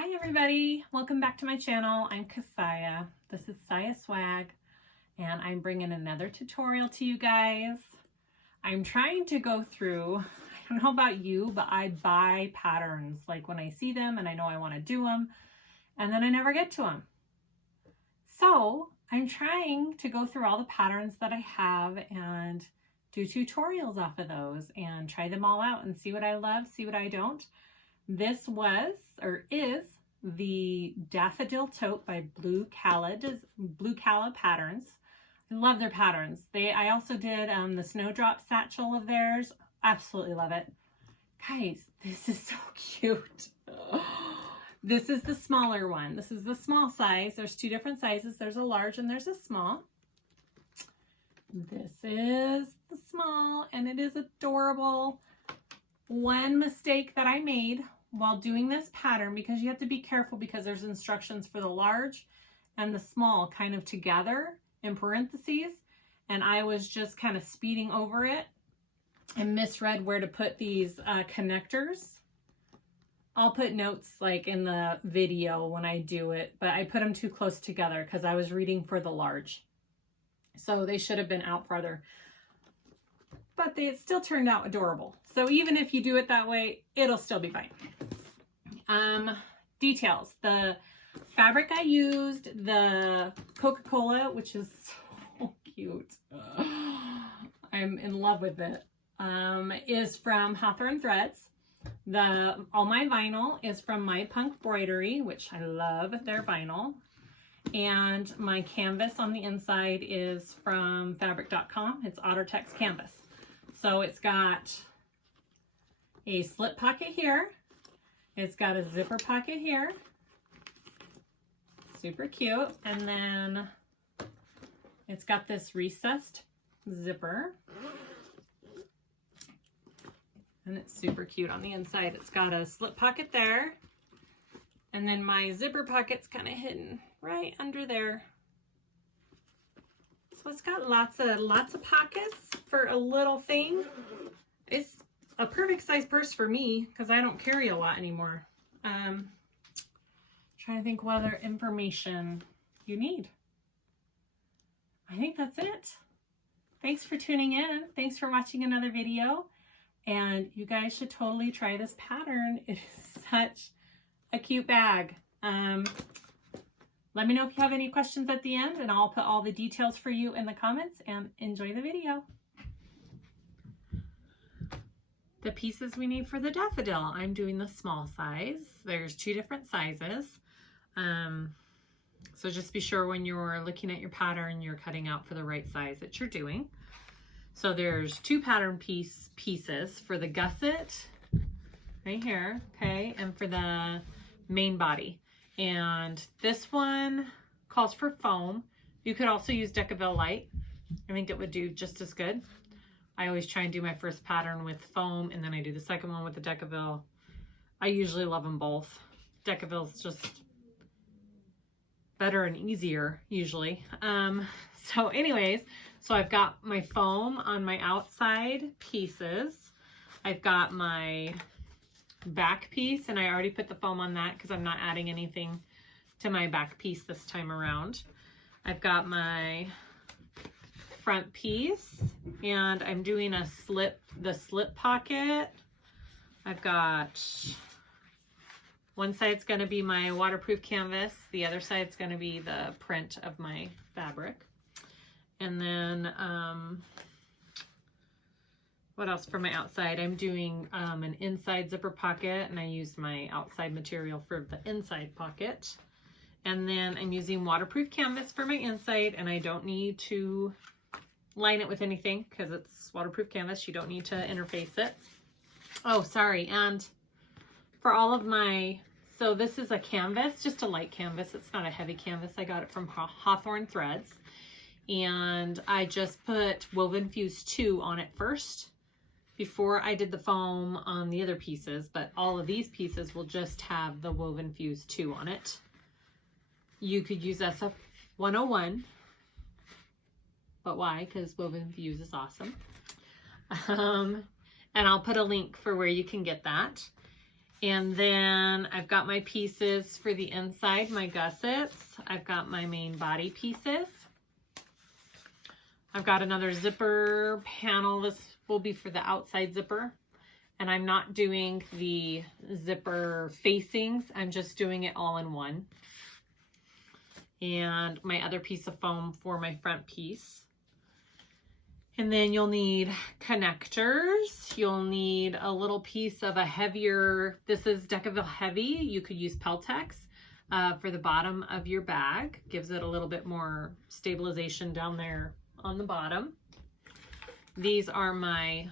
Hi everybody, welcome back to my channel. I'm Kassiah. This is SiahSwag and I'm bringing another tutorial to you guys. I'm trying to go through, I don't know about you, but I buy patterns like when I see them and I know I want to do them and then I never get to them. So I'm trying to go through all the patterns that I have and do tutorials off of those and try them all out and see what I love, see what I don't. This was, or is, the Daffodil Tote by Blue Kassiah Patterns. I love their patterns. I also did the Snowdrop Satchel of theirs. Absolutely love it. Guys, this is so cute. This is the smaller one. This is the small size. There's two different sizes. There's a large and there's a small. This is the small and it is adorable. One mistake that I made while doing this pattern, because you have to be careful because there's instructions for the large and the small kind of together in parentheses, and I was just kind of speeding over it and misread where to put these connectors. I'll put notes like in the video when I do it, but I put them too close together because I was reading for the large. So they should have been out farther. But it still turned out adorable. So even if you do it that way, it'll still be fine. Details. The fabric I used, the Coca-Cola, which is so cute. I'm in love with it. Is from Hawthorne Threads. All my vinyl is from My Punk Broidery, which I love their vinyl. And my canvas on the inside is from fabric.com. It's OtterTex canvas. So it's got a slip pocket here. It's got a zipper pocket here. Super cute. And then it's got this recessed zipper. And it's super cute on the inside. It's got a slip pocket there. And then my zipper pocket's kind of hidden right under there. So it's got lots of pockets for a little thing. It's a perfect size purse for me because I don't carry a lot anymore. Trying to think what other information you need. I think that's it. Thanks for tuning in. Thanks for watching another video. And you guys should totally try this pattern. It is such a cute bag. Let me know if you have any questions at the end and I'll put all the details for you in the comments, and enjoy the video. The pieces we need for the daffodil, I'm doing the small size. There's two different sizes. So just be sure when you're looking at your pattern, you're cutting out for the right size that you're doing. So there's two pattern pieces for the gusset right here, okay, and for the main body. And this one calls for foam. You could also use decovil light. I think it would do just as good. I always try and do my first pattern with foam and then I do the second one with the decovil. I usually love them both. Decovil's just better and easier usually. So anyways, so I've got my foam on my outside pieces. I've got my back piece, and I already put the foam on that because I'm not adding anything to my back piece this time around. I've got my front piece and I'm doing the slip pocket. I've got one side's going to be my waterproof canvas, the other side's going to be the print of my fabric. And then what else for my outside? I'm doing an inside zipper pocket, and I used my outside material for the inside pocket. And then I'm using waterproof canvas for my inside, and I don't need to line it with anything because it's waterproof canvas. You don't need to interface it. Oh, sorry. And for all of my, so this is a canvas, just a light canvas. It's not a heavy canvas. I got it from Hawthorne Threads. And I just put wovenfuse 2 on it first before I did the foam on the other pieces, but all of these pieces will just have the wovenfuse 2 on it. You could use SF 101, but why? Because wovenfuse is awesome. And I'll put a link for where you can get that. And then I've got my pieces for the inside, my gussets. I've got my main body pieces. I've got another zipper panel. This will be for the outside zipper. And I'm not doing the zipper facings. I'm just doing it all in one. And my other piece of foam for my front piece. And then you'll need connectors. You'll need a little piece of a heavier, this is Decovil Heavy. You could use Peltex for the bottom of your bag. Gives it a little bit more stabilization down there on the bottom. These are my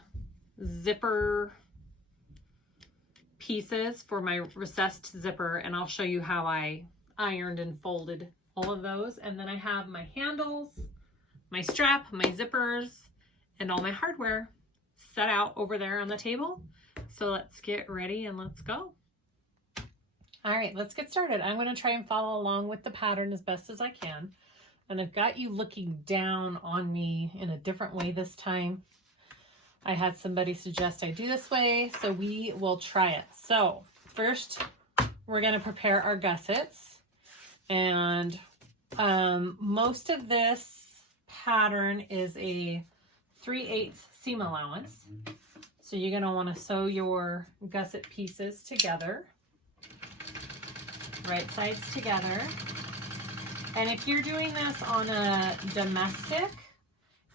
zipper pieces for my recessed zipper, and I'll show you how I ironed and folded all of those. And then I have my handles, my strap, my zippers, and all my hardware set out over there on the table. So let's get ready and let's go. All right, let's get started. I'm going to try and follow along with the pattern as best as I can. And I've got you looking down on me in a different way this time. I had somebody suggest I do this way, so we will try it. So first, we're going to prepare our gussets. And most of this pattern is a 3/8 seam allowance. So you're going to want to sew your gusset pieces together, right sides together. And if you're doing this on a domestic,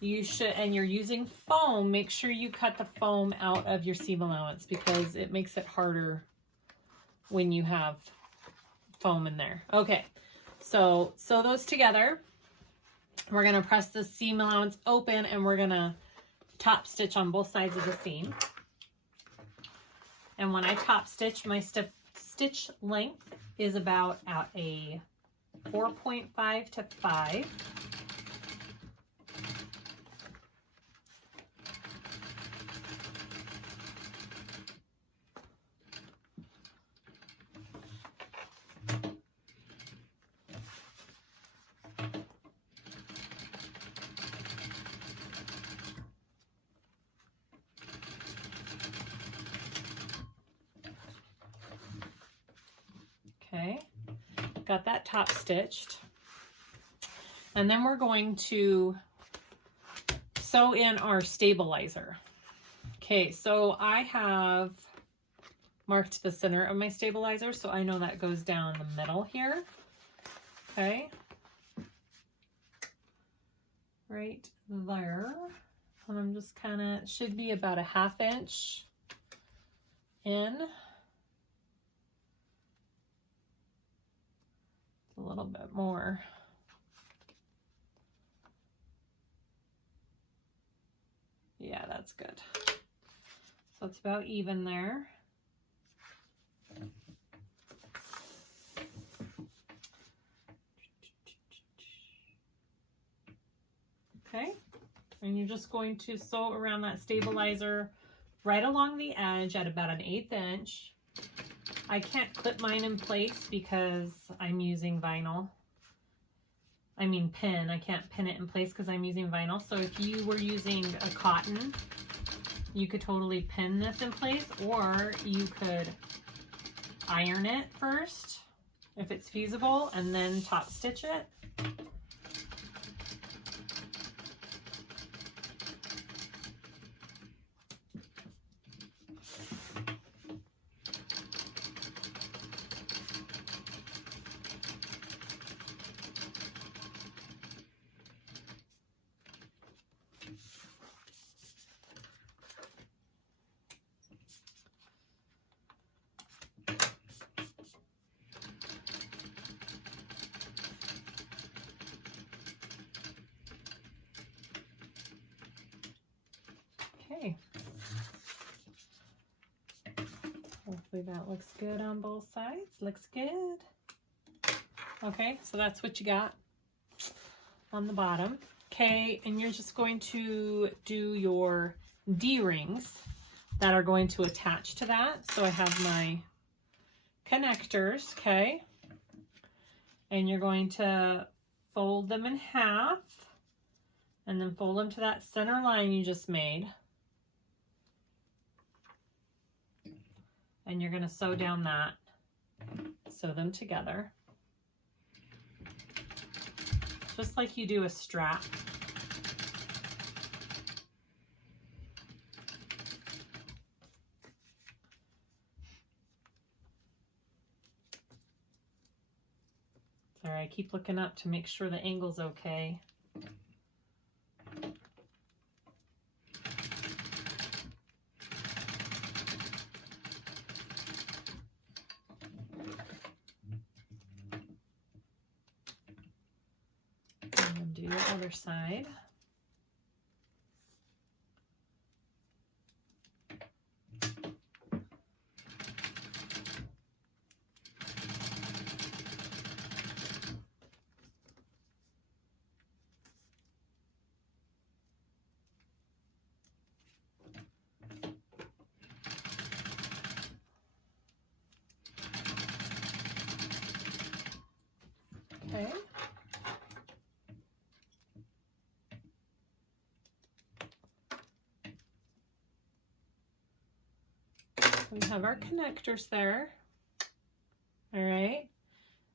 you should, and you're using foam, make sure you cut the foam out of your seam allowance because it makes it harder when you have foam in there. Okay, so sew those together. We're going to press the seam allowance open and we're going to top stitch on both sides of the seam. And when I top stitch, my stitch length is about at a 4.5 to 5. Okay, got that top stitched. And then we're going to sew in our stabilizer. Okay, so I have marked the center of my stabilizer, so I know that goes down the middle here. Okay, right there. And I'm just kind of, should be about a 1/2 inch in. A little bit more. Yeah, that's good. So it's about even there. Okay, and you're just going to sew around that stabilizer right along the edge at about an 1/8 inch. I can't clip mine in place because I'm using vinyl. I mean pin. I can't pin it in place because I'm using vinyl. So if you were using a cotton, you could totally pin this in place, or you could iron it first if it's feasible and then top stitch it. Okay. Hopefully that looks good on both sides. Looks good. Okay, so that's what you got on the bottom. Okay, and you're just going to do your D-rings that are going to attach to that. So I have my connectors, okay? And you're going to fold them in half and then fold them to that center line you just made. and you're going to sew down that, sew them together, just like you do a strap. Sorry, I keep looking up to make sure the angle's okay. And do the other side. Okay. We have our connectors there. All right.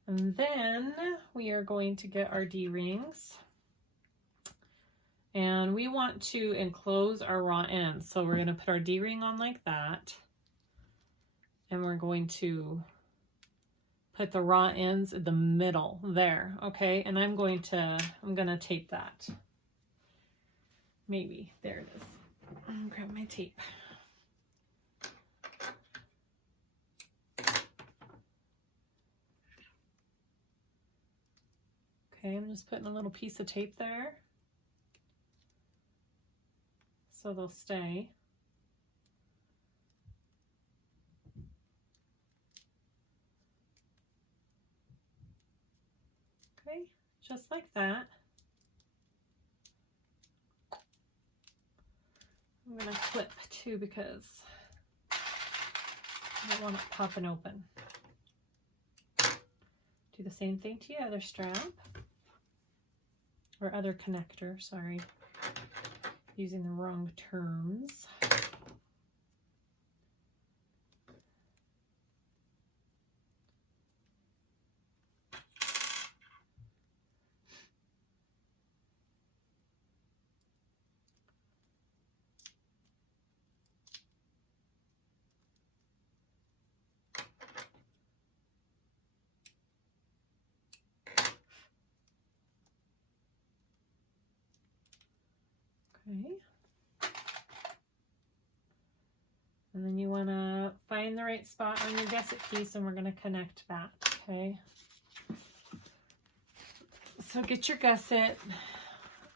And then we are going to get our D-rings. And we want to enclose our raw ends. So we're going to put our D-ring on like that. And we're going to put the raw ends in the middle there, okay? And I'm gonna tape that. Maybe, there it is. I'll grab my tape. Okay, I'm just putting a little piece of tape there so they'll stay. Okay, just like that. I'm gonna clip too because I don't want it popping open. Do the same thing to your other strap or other connector, sorry. Using the wrong terms. Okay. And then you want to find the right spot on your gusset piece and we're going to connect that, okay? So get your gusset.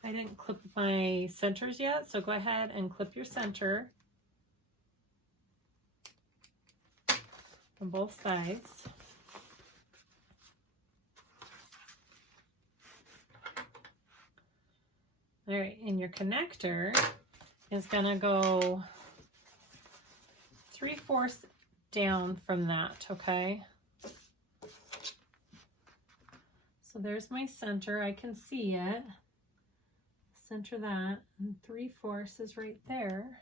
I didn't clip my centers yet, so go ahead and clip your center on both sides. All right, and your connector is gonna go 3/4 down from that, okay? So there's my center, I can see it. Center that, and 3/4 is right there.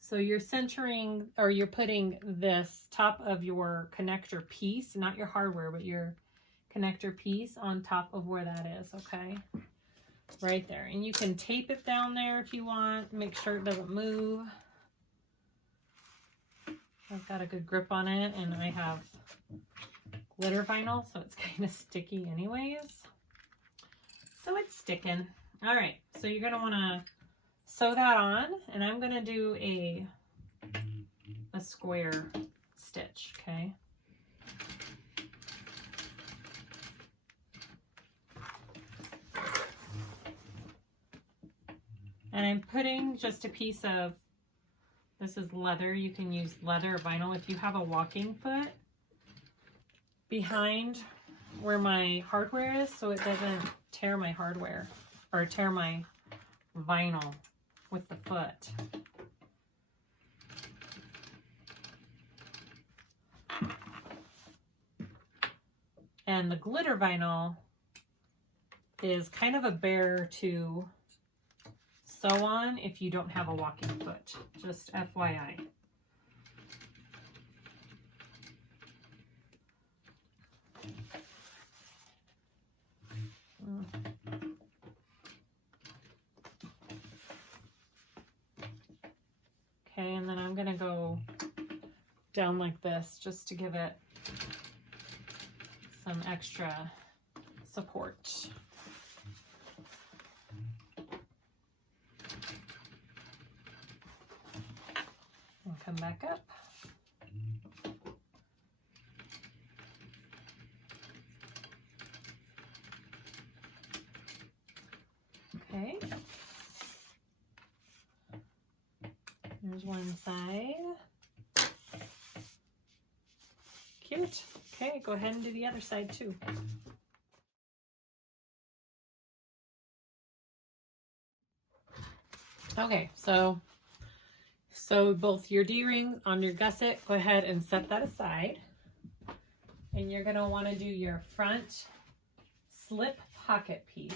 So you're centering, or you're putting this top of your connector piece, not your hardware, but your connector piece on top of where that is, okay? Right there. And you can tape it down there if you want, make sure it doesn't move. I've got a good grip on it, and I have glitter vinyl, so it's kind of sticky anyways. So it's sticking. All right, so you're gonna wanna sew that on, and I'm gonna do a square stitch, okay? And I'm putting just a piece of, this is leather, you can use leather or vinyl if you have a walking foot behind where my hardware is, so it doesn't tear my hardware or tear my vinyl with the foot. And the glitter vinyl is kind of a bear to sew on if you don't have a walking foot, just FYI. Okay, and then I'm gonna go down like this just to give it some extra support. And come back up. Okay. There's one side. Cute. Okay, go ahead and do the other side too. Okay, so both your D-ring on your gusset, go ahead and set that aside. And you're gonna wanna do your front slip pocket piece.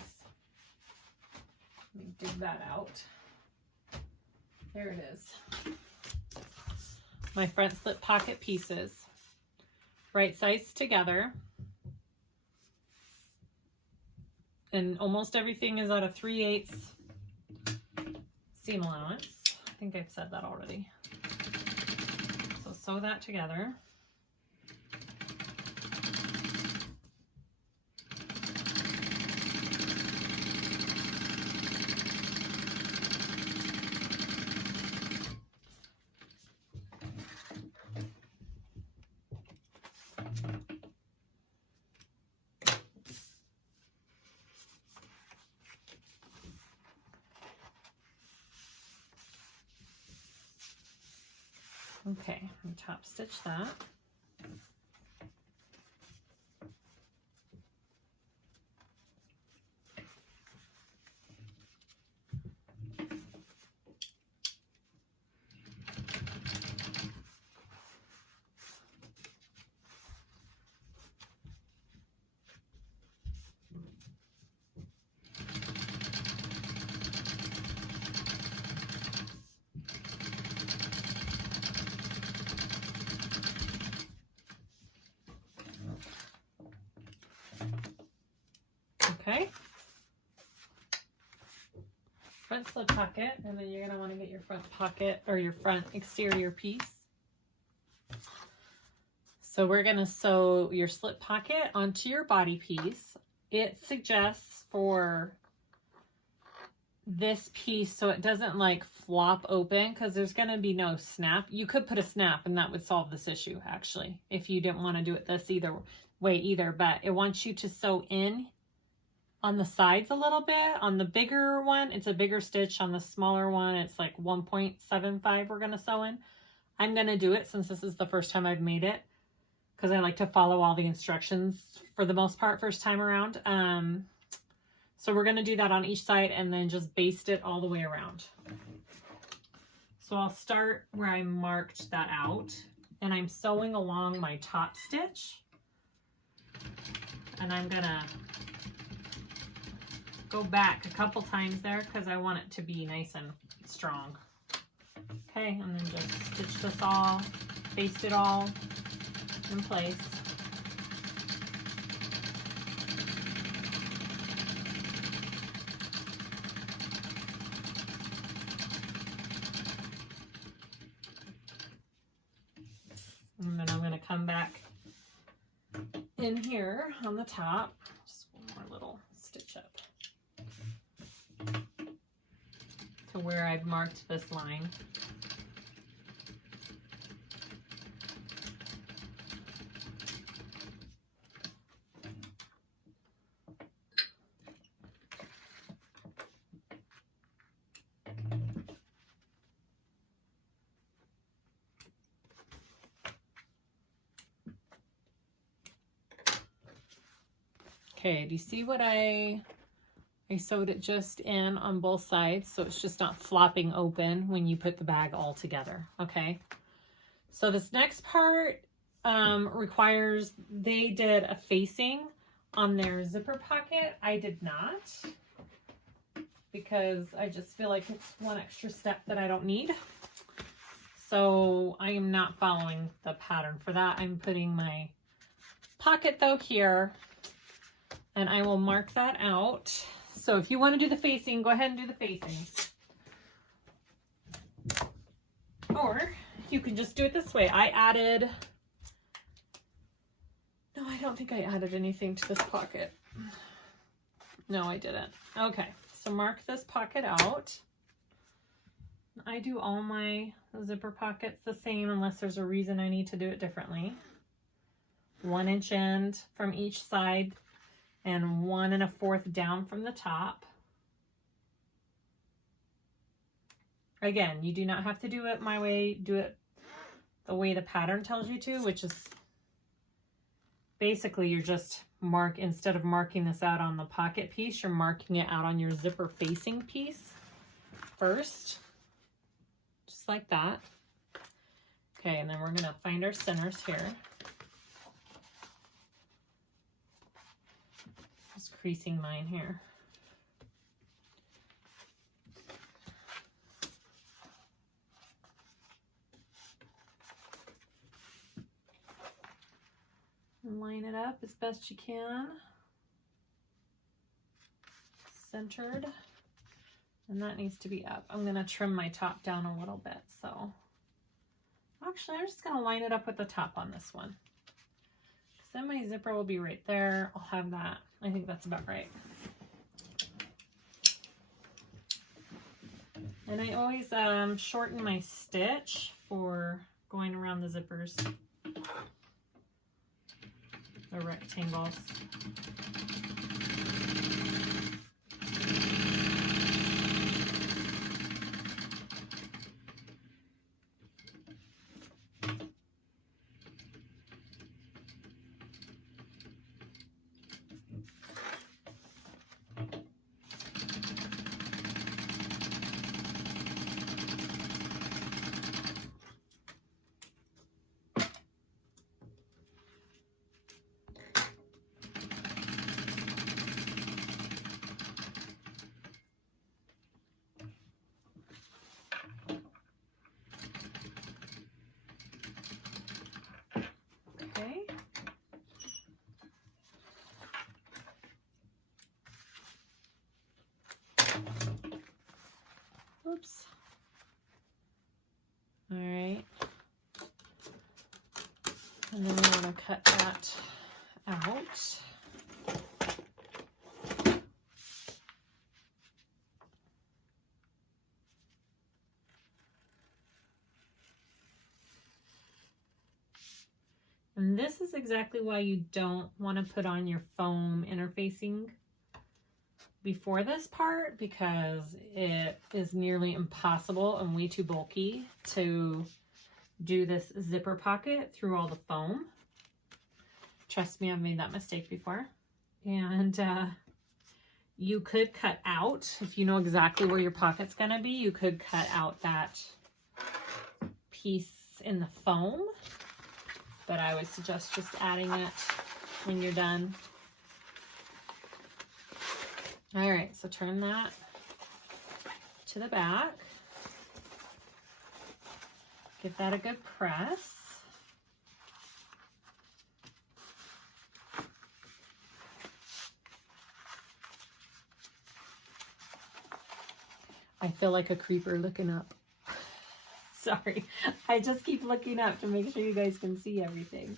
Let me dig that out. There it is. My front slip pocket pieces. Right sides together. And almost everything is at a 3/8 seam allowance. I think I've said that already. So sew that together. Okay, and top stitch that. Okay, front slip pocket, and then you're going to want to get your front pocket or your front exterior piece. So we're going to sew your slip pocket onto your body piece. It suggests for this piece so it doesn't like flop open, because there's going to be no snap. You could put a snap and that would solve this issue actually if you didn't want to do it this either way either, but it wants you to sew in on the sides a little bit. On the bigger one, it's a bigger stitch. On the smaller one, it's like 1.75 we're going to sew in. I'm going to do it since this is the first time I've made it, because I like to follow all the instructions for the most part first time around. So we're going to do that on each side and then just baste it all the way around. So I'll start where I marked that out, and I'm sewing along my top stitch, and I'm going to go back a couple times there because I want it to be nice and strong. Okay, and then just stitch this all, baste it all in place. And then I'm going to come back in here on the top, just one more little stitch up to where I've marked this line. Okay, do you see what I sewed it just in on both sides, so it's just not flopping open when you put the bag all together, okay? So this next part requires, they did a facing on their zipper pocket. I did not. because I just feel like it's one extra step that I don't need. So I am not following the pattern for that. I'm putting my pocket though here, and I will mark that out. So if you want to do the facing, go ahead and do the facing. Or you can just do it this way. I added, no, I don't think I added anything to this pocket. No, I didn't. Okay, so mark this pocket out. I do all my zipper pockets the same unless there's a reason I need to do it differently. 1 inch end from each side and 1 1/4 down from the top. Again, you do not have to do it my way, do it the way the pattern tells you to, which is basically you're just instead of marking this out on the pocket piece, you're marking it out on your zipper facing piece first, just like that. Okay, and then we're gonna find our centers here. Just creasing mine here. And line it up as best you can. Centered. And that needs to be up. I'm going to trim my top down a little bit. So actually, I'm just going to line it up with the top on this one. Then my zipper will be right there. I'll have that. I think that's about right. And I always shorten my stitch for going around the zippers. The rectangles. Oops. All right. And then we want to cut that out. And this is exactly why you don't want to put on your foam interfacing before this part, because it is nearly impossible and way too bulky to do this zipper pocket through all the foam. Trust me, I've made that mistake before. And you could cut out, if you know exactly where your pocket's gonna be, you could cut out that piece in the foam, but I would suggest just adding it when you're done. All right, so turn that to the back. Give that a good press. I feel like a creeper looking up. Sorry, I just keep looking up to make sure you guys can see everything.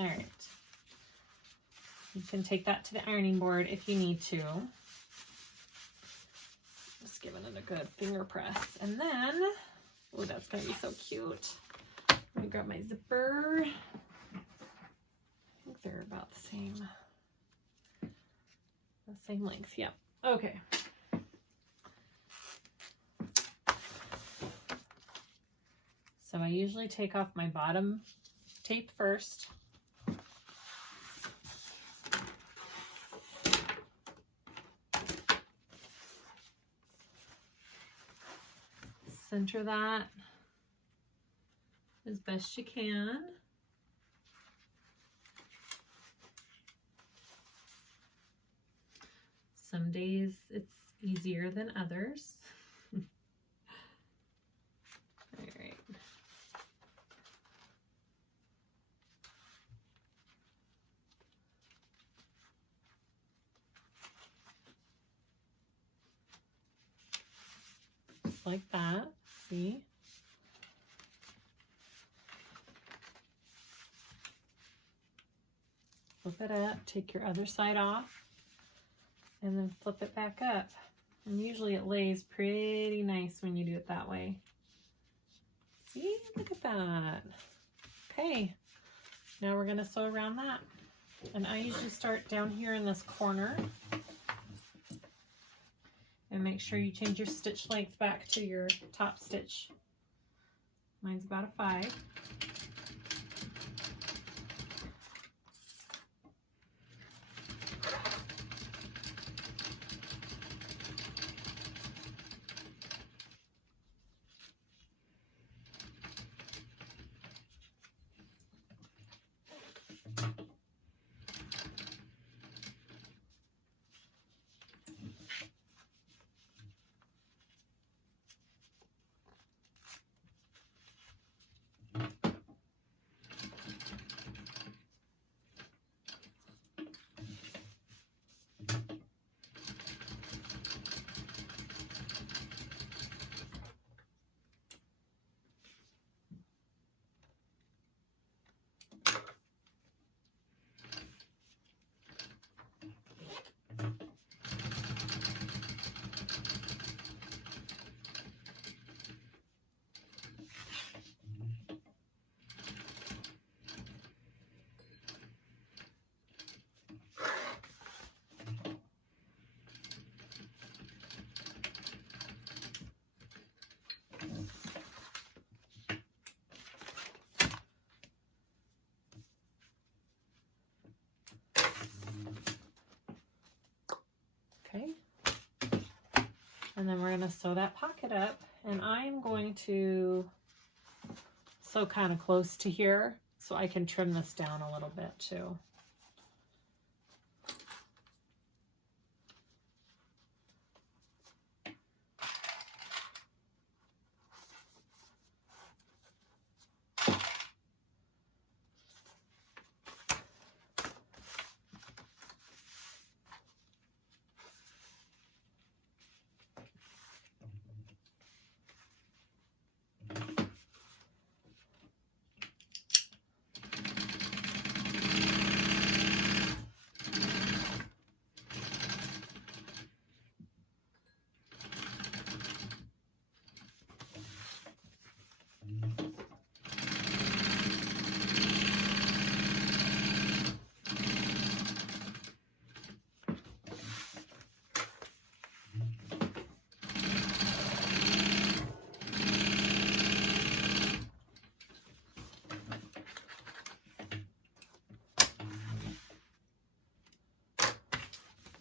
All right, you can take that to the ironing board if you need to. Just giving it a good finger press. And then, oh, that's gonna be so cute. I'm gonna grab my zipper. I think they're about the same length, yep. Okay. So I usually take off my bottom tape first. Center that as best you can. Some days it's easier than others. All right. Just like that, see? Flip it up, take your other side off, and then flip it back up. And usually it lays pretty nice when you do it that way. See, look at that. Okay, now we're gonna sew around that. And I usually start down here in this corner. And make sure you change your stitch length back to your top stitch. Mine's about a 5. Okay, and then we're going to sew that pocket up, and I'm going to sew kind of close to here so I can trim this down a little bit too.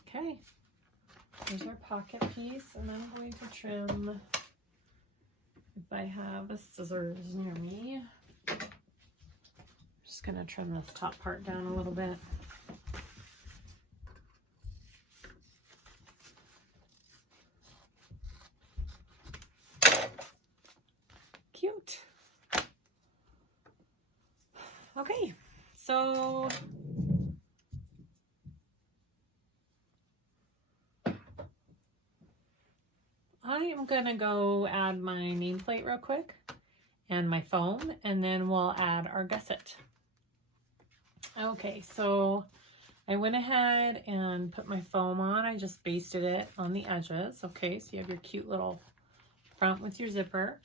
Okay, here's our pocket piece, and I'm going to trim, if I have a scissors near me, I'm just going to trim this top part down a little bit. Cute. Okay, so I am gonna go add my nameplate real quick and my foam, and then we'll add our gusset. Okay, so I went ahead and put my foam on. I just basted it on the edges. Okay, so you have your cute little front with your zipper.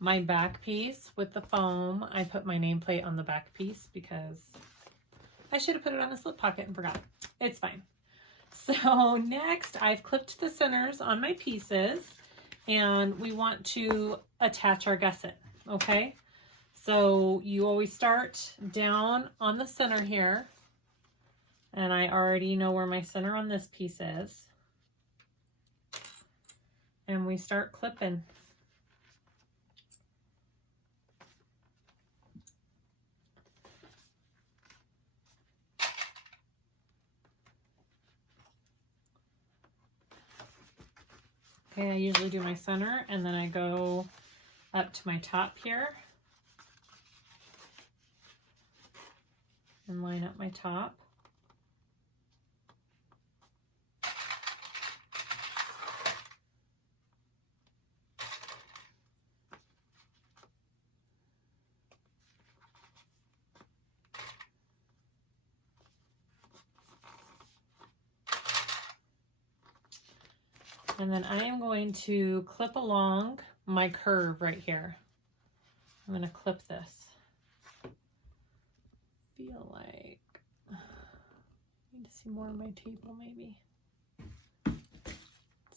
My back piece with the foam, I put my nameplate on the back piece because I should have put it on the slip pocket and forgot. It's fine. So next, I've clipped the centers on my pieces, and we want to attach our gusset, okay? So you always start down on the center here, and I already know where my center on this piece is. And we start clipping. Okay, I usually do my center and then I go up to my top here and line up my top. And then I am going to clip along my curve right here. I'm going to clip this. Feel like I need to see more of my table maybe.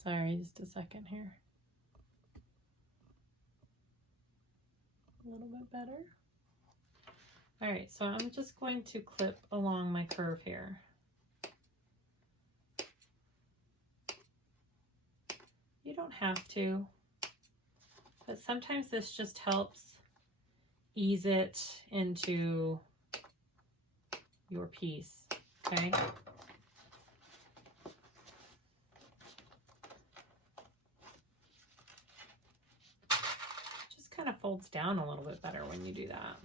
Sorry, just a second here. A little bit better. All right, so I'm just going to clip along my curve here. You don't have to, but sometimes this just helps ease it into your piece, okay? Just kind of folds down a little bit better when you do that.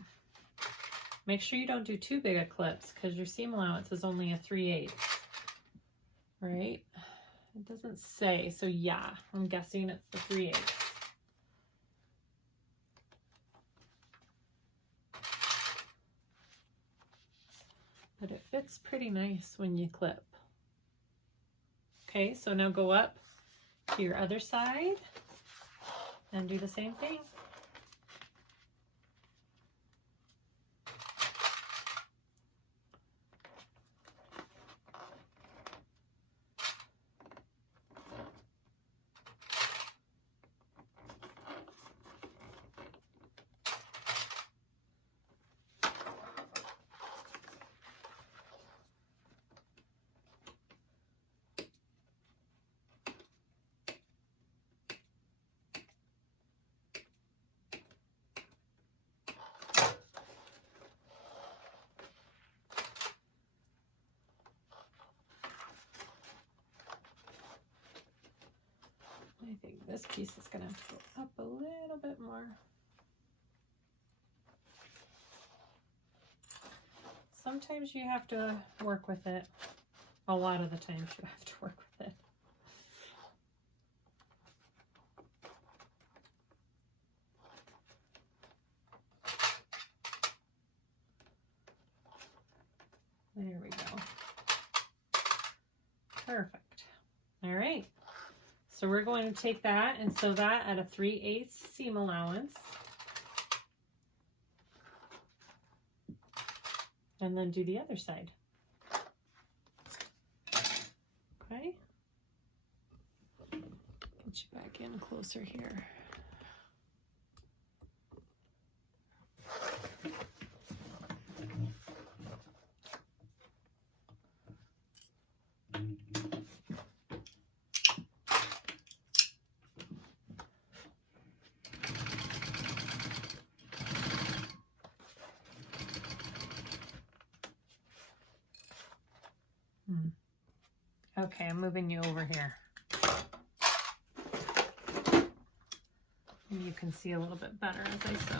Make sure you don't do too big of clips because your seam allowance is only a 3/8, right? It doesn't say, so yeah, I'm guessing it's the 3/8. But it fits pretty nice when you clip. Okay, so now go up to your other side and do the same thing. I think this piece is going to have to go up a little bit more. Sometimes you have to work with it. A lot of the times you have to work with it. There we go. Perfect. All right. So we're going to take that and sew that at a 3/8 seam allowance. And then do the other side. Okay. Get you back in closer here. Okay, I'm moving you over here. You can see a little bit better as I sew.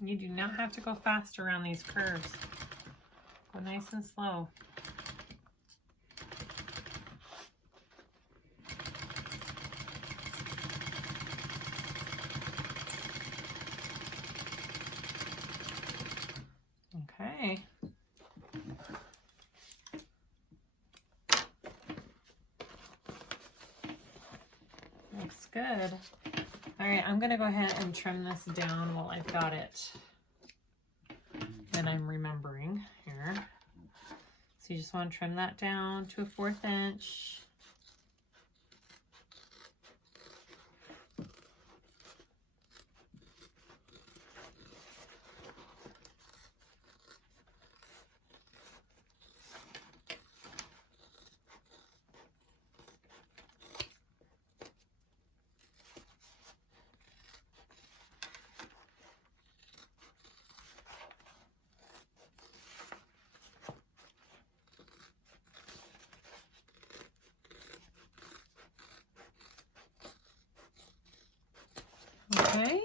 You do not have to go fast around these curves. Go nice and slow. good. All right, I'm gonna go ahead and trim this down while I've got it. And I'm remembering here. So you just want to trim that down to a 1/4 inch. Okay.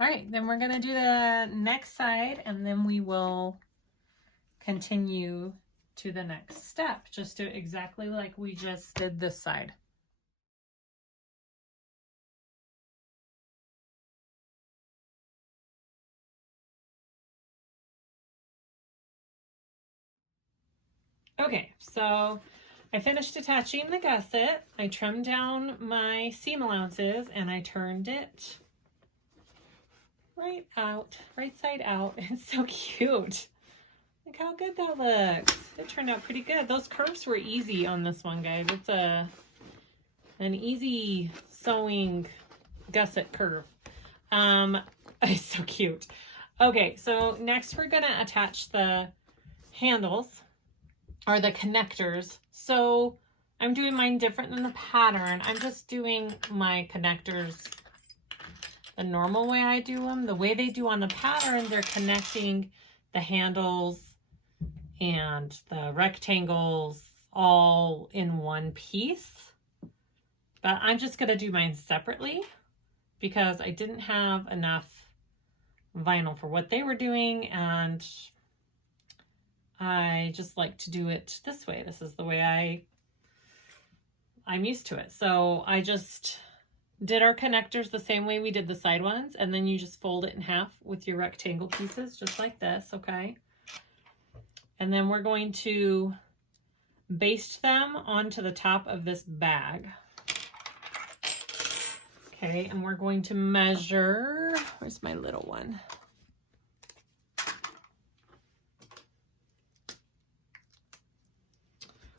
All right, then we're gonna do the next side and then we will continue to the next step. Just do it exactly like we just did this side. Okay, so I finished attaching the gusset. I trimmed down my seam allowances and I turned it right side out. It's so cute. Look how good that looks. It turned out pretty good. Those curves were easy on this one, guys. It's an easy sewing gusset curve. It's so cute. Okay, so next we're gonna attach the handles or the connectors. So I'm doing mine different than the pattern. I'm just doing my connectors the normal way I do them. The way they do on the pattern, they're connecting the handles and the rectangles all in one piece. But I'm just gonna do mine separately because I didn't have enough vinyl for what they were doing, and I just like to do it this way. This is the way I'm used to it. So I just did our connectors the same way we did the side ones, and then you just fold it in half with your rectangle pieces, just like this, okay? And then we're going to baste them onto the top of this bag. Okay, and we're going to measure, where's my little one?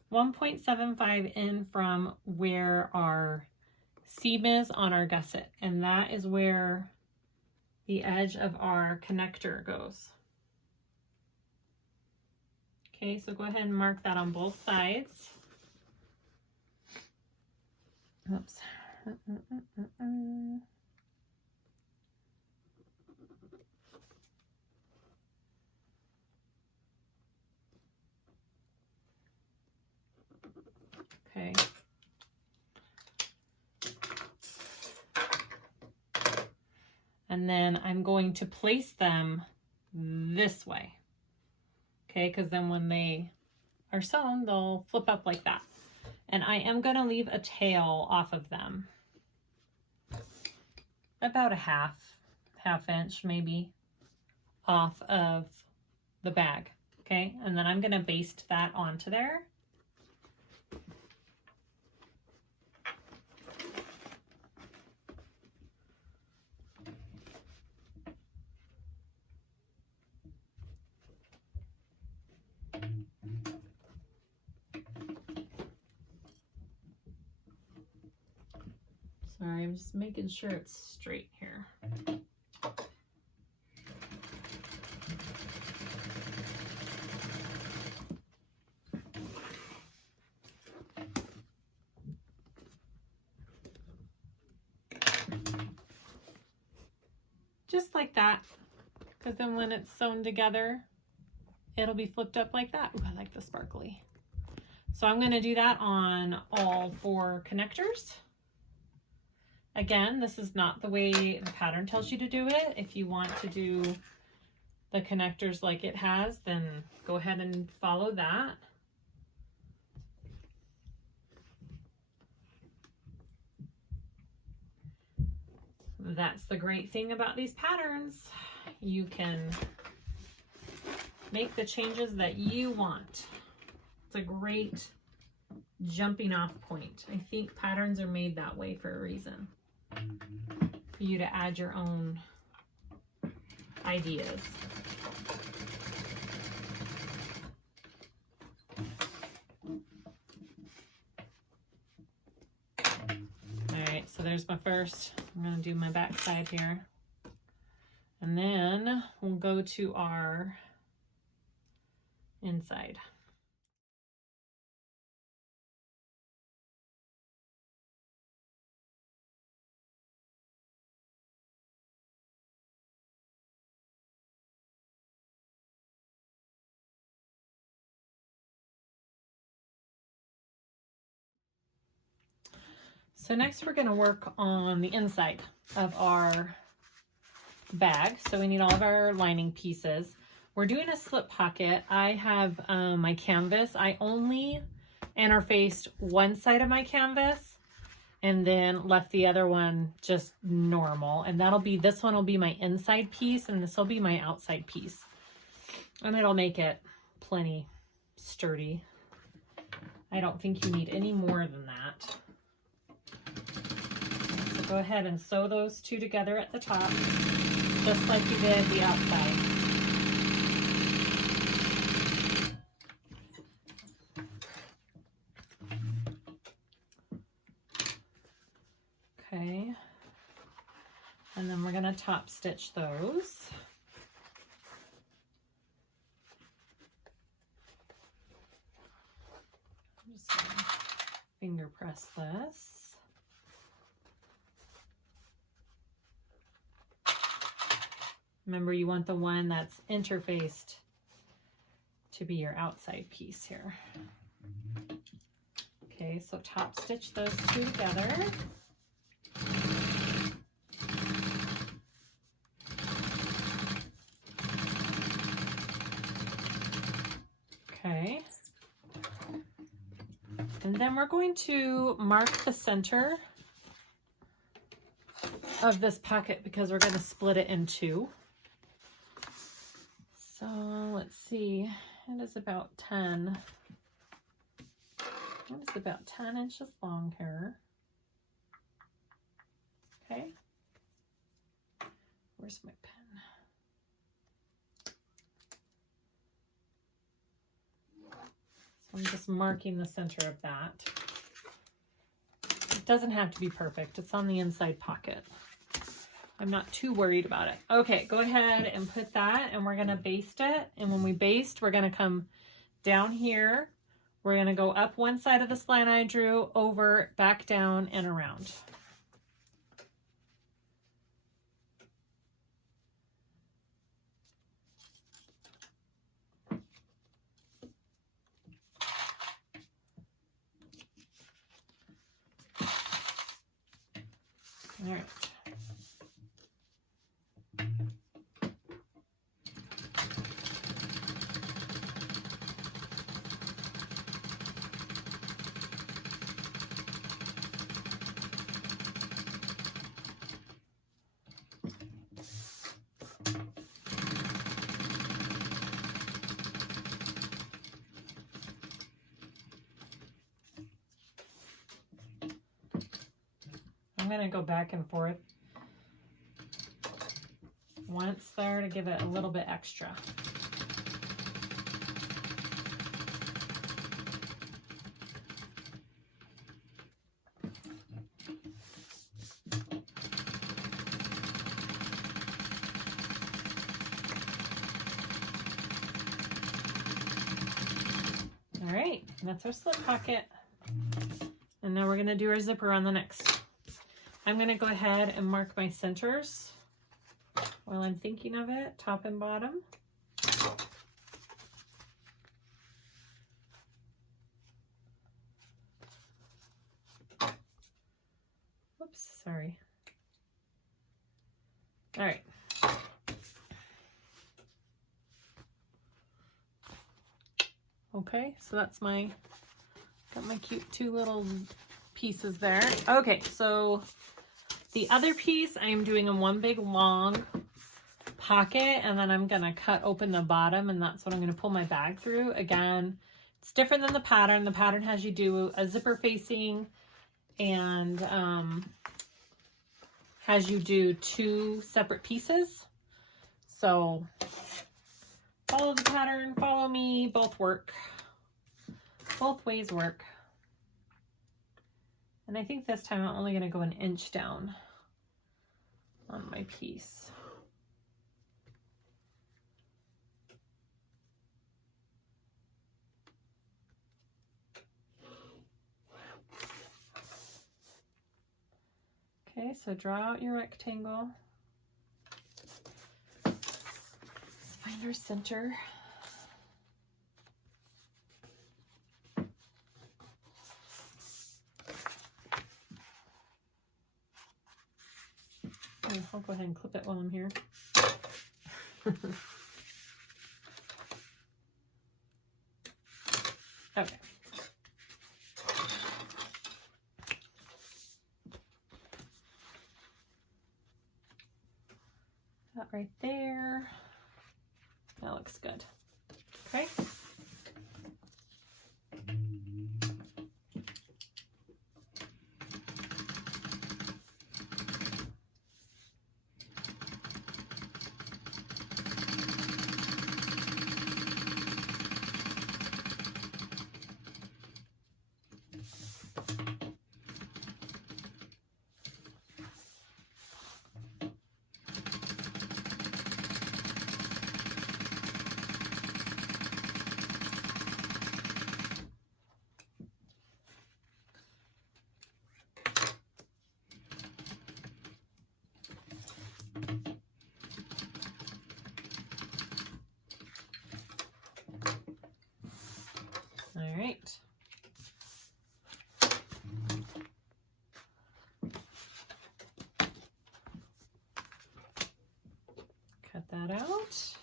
.75 in from where our seam is on our gusset, and that is where the edge of our connector goes. Okay, so go ahead and mark that on both sides. Oops. Okay. And then I'm going to place them this way. Okay, because then when they are sewn, they'll flip up like that. And I am going to leave a tail off of them. About a half inch maybe off of the bag. Okay, and then I'm going to baste that onto there. Sorry, I'm just making sure it's straight here. Just like that, because then when it's sewn together, it'll be flipped up like that. Ooh, I like the sparkly. So I'm going to do that on all 4 connectors. Again, this is not the way the pattern tells you to do it. If you want to do the connectors like it has, then go ahead and follow that. That's the great thing about these patterns. You can make the changes that you want. It's a great jumping off point. I think patterns are made that way for a reason. For you to add your own ideas. Alright, so there's my first. I'm going to do my back side here. And then we'll go to our inside. So next we're going to work on the inside of our bag. So we need all of our lining pieces. We're doing a slip pocket. I have my canvas. I only interfaced one side of my canvas and then left the other one just normal. And that'll be, this one will be my inside piece and this will be my outside piece. And it'll make it plenty sturdy. I don't think you need any more than that. So go ahead and sew those two together at the top, just like you did the outside. Okay, and then we're going to top stitch those. I'm just going to finger press this. Remember, you want the one that's interfaced to be your outside piece here. Okay, so top stitch those two together. Okay. And then we're going to mark the center of this pocket because we're going to split it in two. So let's see, it is about 10. It is about 10 inches long here. Okay. Where's my pen? So I'm just marking the center of that. It doesn't have to be perfect. It's on the inside pocket. I'm not too worried about it. Okay, go ahead and put that, and we're gonna baste it. And when we baste, we're gonna come down here. We're gonna go up one side of this line I drew, over, back down, and around. All right. I'm going to go back and forth once there to give it a little bit extra. All right, that's our slip pocket. And now we're going to do our zipper on the next. I'm going to go ahead and mark my centers while I'm thinking of it, top and bottom. Whoops, sorry. All right. Okay, so that's my, got my cute two little pieces there. Okay, so the other piece I'm doing in one big long pocket, and then I'm gonna cut open the bottom, and that's what I'm gonna pull my bag through. Again, It's different than the pattern. The pattern has you do a zipper facing and has you do 2 separate pieces. So follow the pattern, follow me, both work. Both ways work. And I think this time I'm only going to go 1 inch down on my piece. Okay, so draw out your rectangle. Find our center. I'll go ahead and clip it while I'm here. Okay. That right there. That looks good. Okay. All right. Cut that out.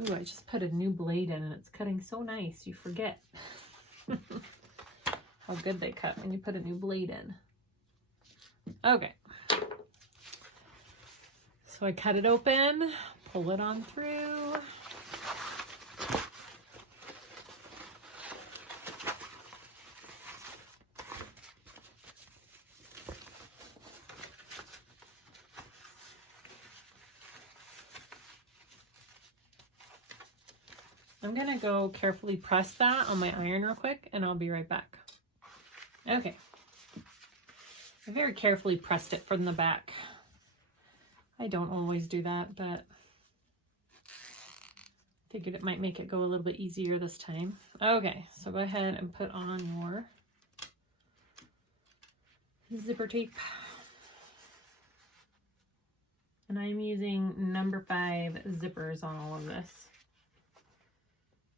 Ooh, I just put a new blade in and it's cutting so nice, you forget how good they cut when you put a new blade in. Okay. So I cut it open, pull it on through. I'm gonna go carefully press that on my iron real quick and I'll be right back. Okay. I very carefully pressed it from the back. I don't always do that, but figured it might make it go a little bit easier this time. Okay, so go ahead and put on your zipper tape. And I'm using number 5 zippers on all of this.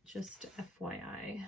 Just FYI.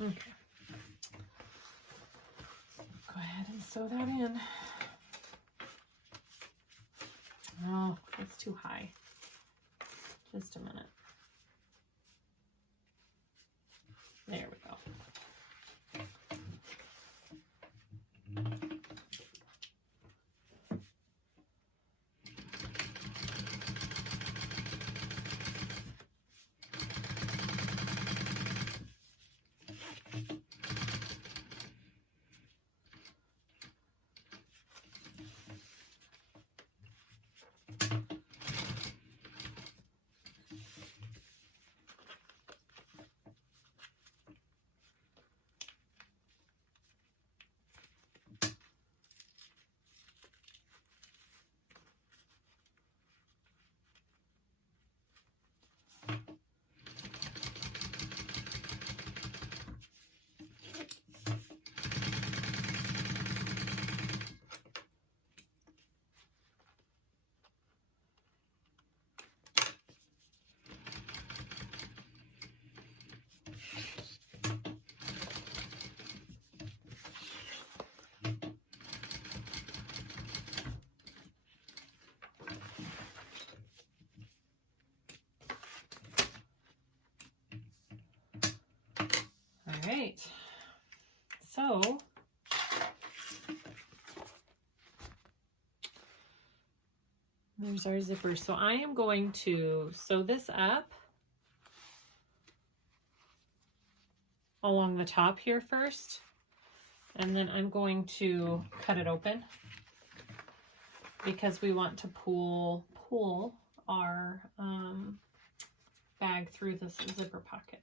Okay. Go ahead and sew that in. Oh, it's too high. Just a minute. There we go. There's our zipper. So I am going to sew this up along the top here first, and then I'm going to cut it open because we want to pull our bag through this zipper pocket.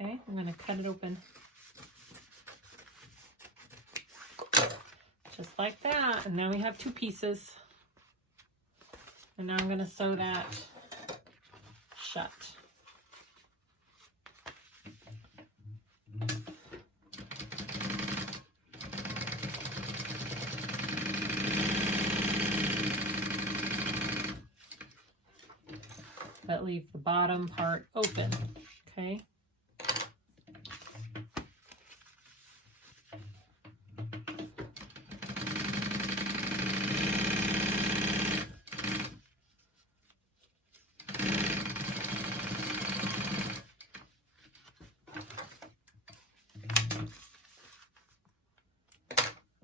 Okay, I'm going to cut it open just like that, and now we have two pieces. And now I'm going to sew that shut. But leave the bottom part open, okay?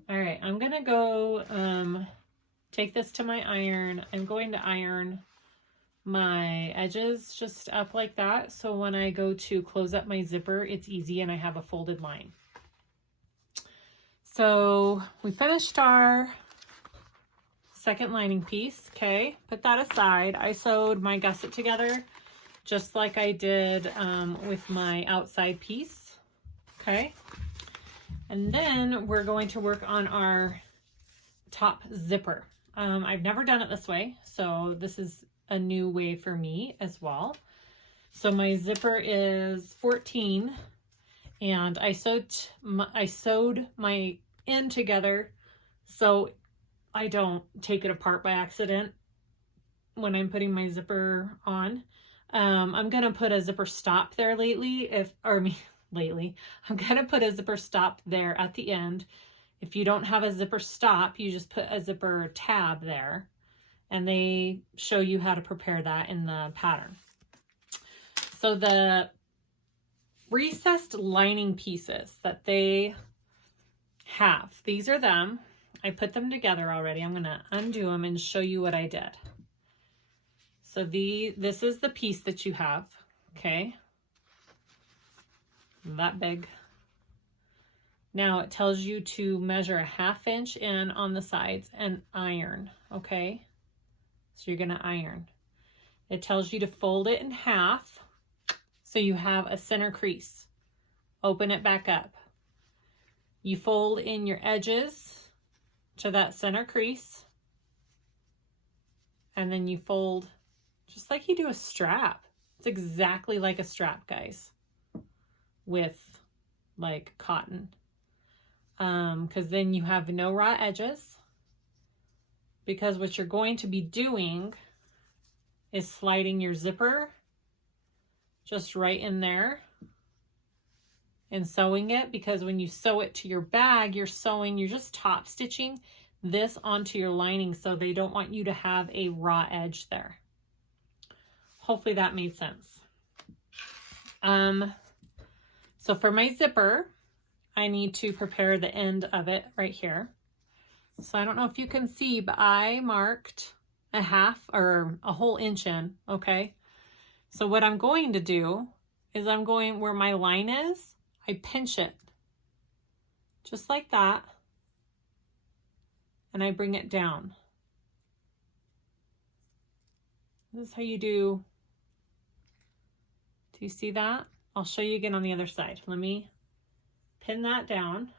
All right, I'm gonna go take this to my iron. I'm going to iron my edges just up like that, so when I go to close up my zipper, it's easy and I have a folded line. So we finished our second lining piece. Okay, put that aside. I sewed my gusset together just like I did with my outside piece. Okay, and then we're going to work on our top zipper. I've never done it this way, so this is a new way for me as well. So my zipper is 14, and I sewed my end together so I don't take it apart by accident when I'm putting my zipper on. I'm gonna put a zipper stop there I'm gonna put a zipper stop there at the end. If you don't have a zipper stop, you just put a zipper tab there, and they show you how to prepare that in the pattern. So the recessed lining pieces that they have, these are them. I put them together already. I'm gonna undo them and show you what I did. So this is the piece that you have, okay? That big. Now it tells you to measure a 1/2 inch in on the sides and iron, okay? So you're gonna iron. It tells you to fold it in half so you have a center crease. Open it back up. You fold in your edges to that center crease, and then you fold just like you do a strap. It's exactly like a strap, guys, with like cotton. Because then you have no raw edges, because what you're going to be doing is sliding your zipper just right in there and sewing it, because when you sew it to your bag, you're just top stitching this onto your lining, so they don't want you to have a raw edge there. Hopefully that made sense. So for my zipper, I need to prepare the end of it right here. So I don't know if you can see, but I marked a 1/2 or a whole inch in, okay? So what I'm going to do is I'm going where my line is, I pinch it just like that, and I bring it down. This is how you do you see that? I'll show you again on the other side. Let me pin that down.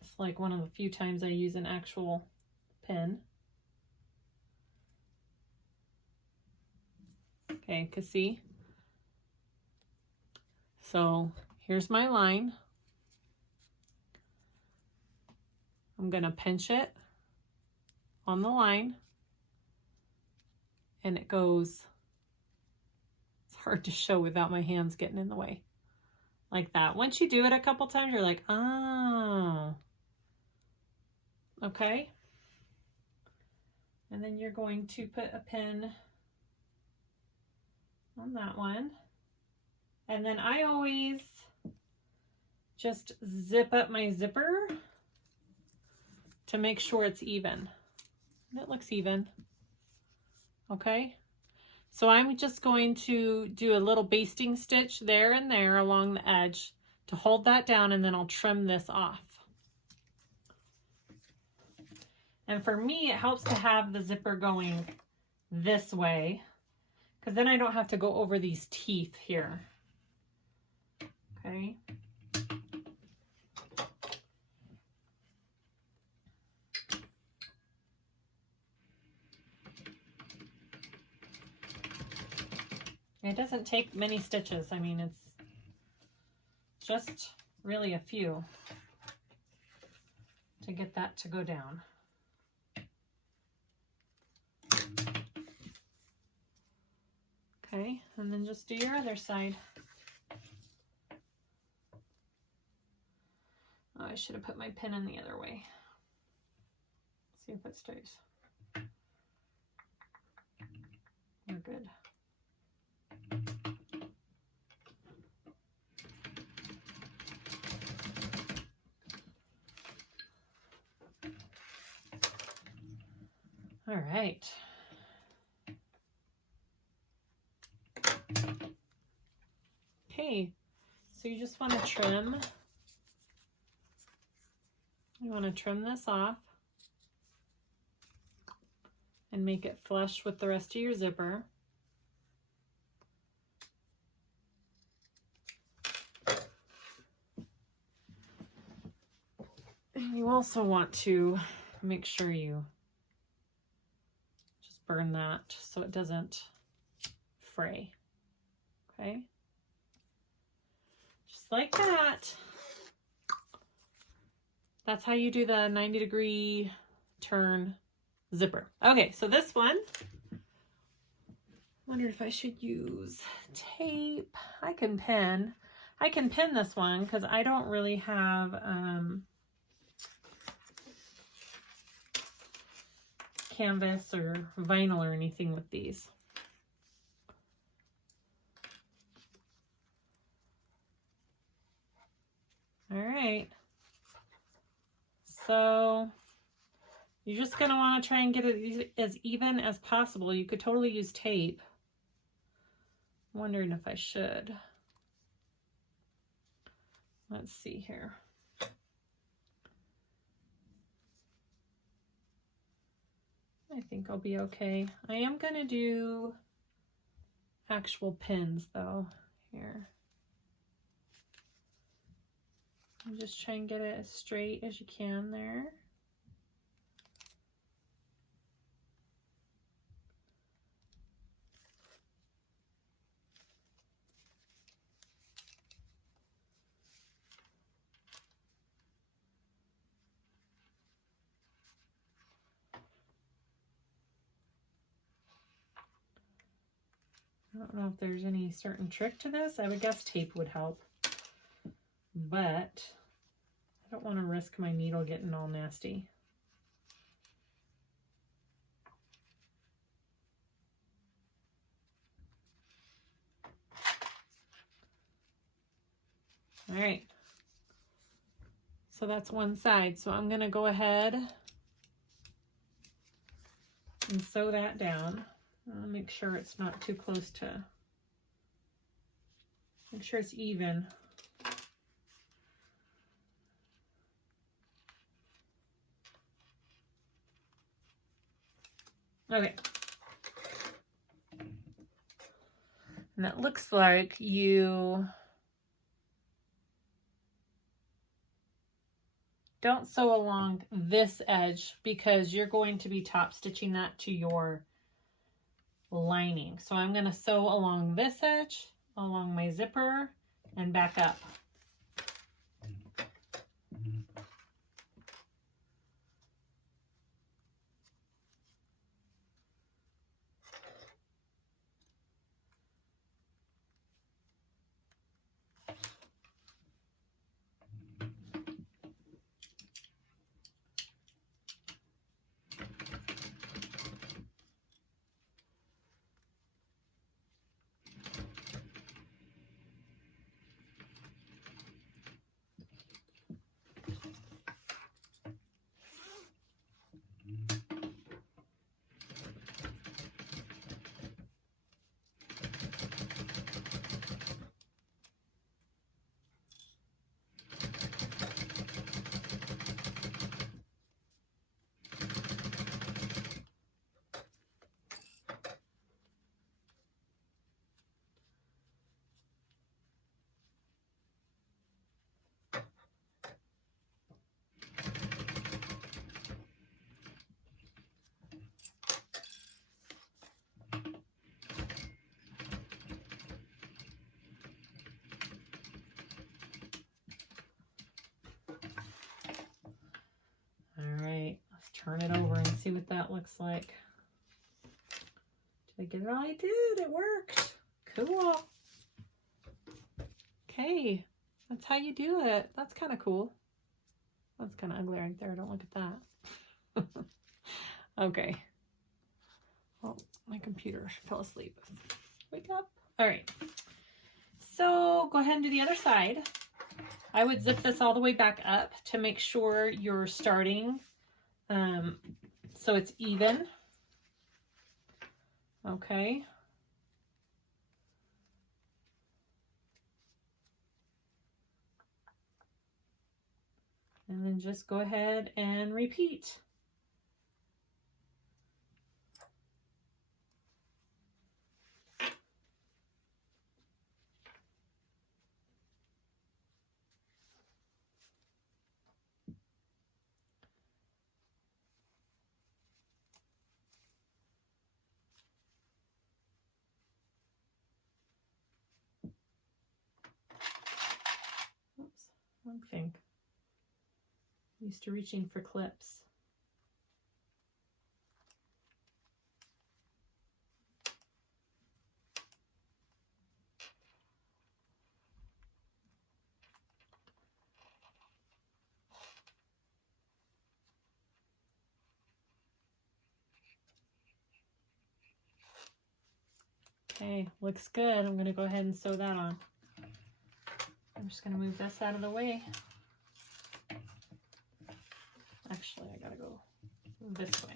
It's like one of the few times I use an actual pin. Okay, see? So here's my line. I'm going to pinch it on the line, and it goes, it's hard to show without my hands getting in the way, like that. Once you do it a couple times, you're like, oh, okay. And then you're going to put a pin on that one. And then I always just zip up my zipper to make sure it's even. And it looks even. Okay. So I'm just going to do a little basting stitch there and there along the edge to hold that down, and then I'll trim this off. And for me, it helps to have the zipper going this way, because then I don't have to go over these teeth here. Okay. It doesn't take many stitches. I mean, it's just really a few to get that to go down. Okay, and then just do your other side. Oh, I should have put my pin in the other way. See if it stays. We're good. All right. Okay, so you just want to trim. You want to trim this off and make it flush with the rest of your zipper. And you also want to make sure you just burn that so it doesn't fray. Okay, just like that. That's how you do the 90-degree turn zipper. Okay, so this one, I wonder if I should use tape. I can pin this one because I don't really have canvas or vinyl or anything with these. All right. So you're just going to want to try and get it as even as possible. You could totally use tape. I'm wondering if I should. Let's see here. I think I'll be okay. I am going to do actual pins though here. And just try and get it as straight as you can there. I don't know if there's any certain trick to this. I would guess tape would help, but I don't want to risk my needle getting all nasty. All right, so that's one side. So I'm going to go ahead and sew that down. I'll make sure it's not too close to, make sure it's even. Okay. And it looks like you don't sew along this edge because you're going to be top stitching that to your lining. So I'm going to sew along this edge, along my zipper, and back up. see what that looks like. Did I get it all? I did. It worked. Cool. Okay. That's how you do it. That's kind of cool. That's kind of ugly right there. Don't look at that. Okay. Oh, my computer fell asleep. Wake up. All right. So go ahead and do the other side. I would zip this all the way back up to make sure you're starting so it's even. Okay. And then just go ahead and repeat. Oops, wrong thing. Used to reaching for clips. Okay, looks good. I'm going to go ahead and sew that on. I'm just going to move this out of the way. Actually, I gotta go this way.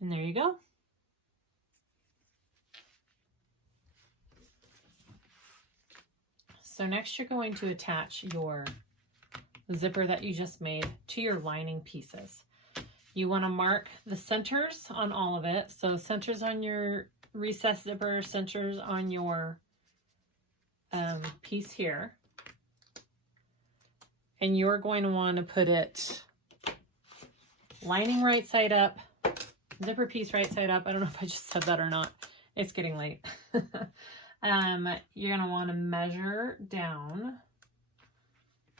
And there you go. So next you're going to attach your zipper that you just made to your lining pieces. You want to mark the centers on all of it. So centers on your recessed zipper, centers on your piece here. And you're going to want to put it lining right side up, zipper piece right side up. I don't know if I just said that or not. It's getting late. You're going to want to measure down.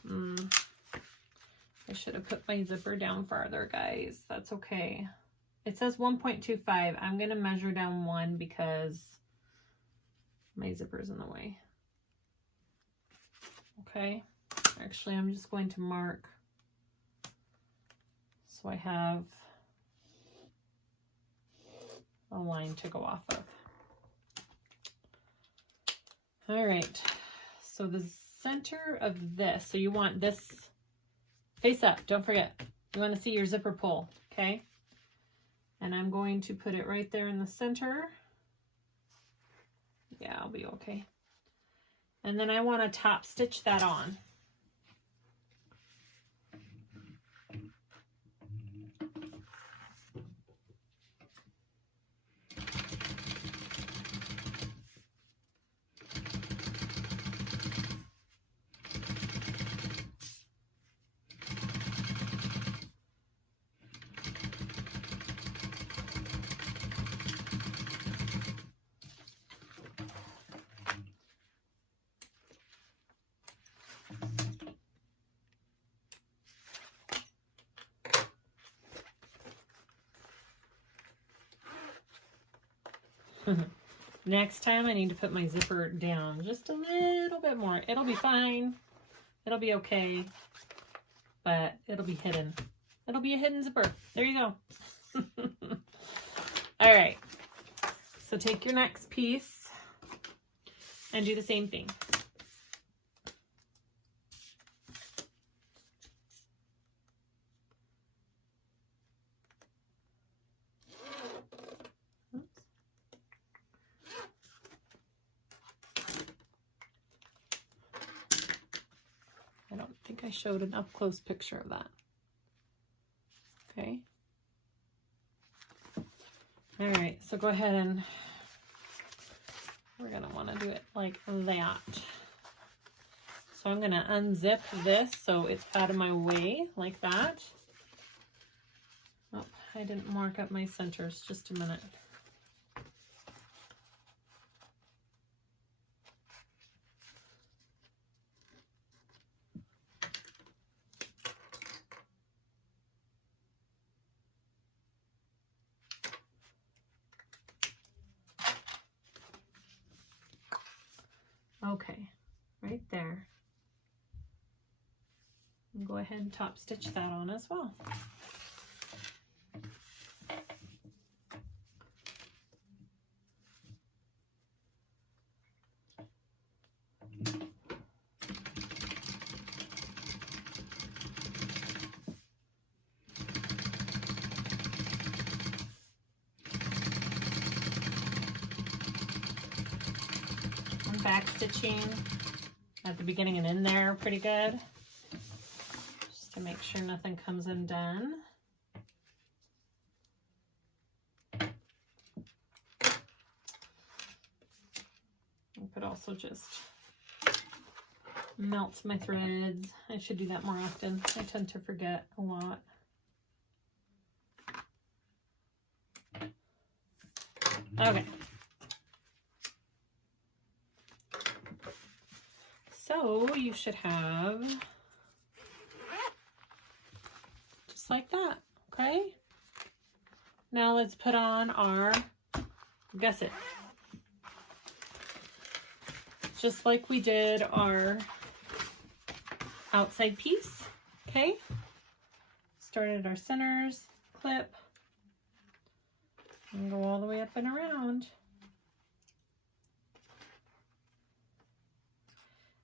I should have put my zipper down farther, guys. That's okay. It says 1.25. I'm going to measure down 1 because my zipper's in the way. Okay. Actually, I'm just going to mark so I have a line to go off of. All right, so the center of this, so you want this face up, don't forget. You want to see your zipper pull, okay? And I'm going to put it right there in the center. Yeah, I'll be okay. And then I want to top stitch that on. Next time I need to put my zipper down just a little bit more. It'll be fine. It'll be okay. But it'll be hidden. It'll be a hidden zipper. There you go. All right. So take your next piece and do the same thing. I don't think I showed an up-close picture of that. Okay. All right, so go ahead and we're gonna wanna do it like that. So I'm gonna unzip this so it's out of my way like that. Oh, I didn't mark up my centers, just a minute. Okay, right there. And go ahead and top stitch that on as well. Back stitching at the beginning and in there pretty good, just to make sure nothing comes undone. I could also just melt my threads. I should do that more often. I tend to forget a lot. Okay. So you should have just like that, okay? Now let's put on our gusset. Just like we did our outside piece, okay? Started our centers, clip, and go all the way up and around.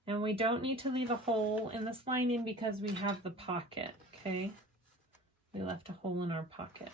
And we don't need to leave a hole in this lining because we have the pocket, okay? We left a hole in our pocket.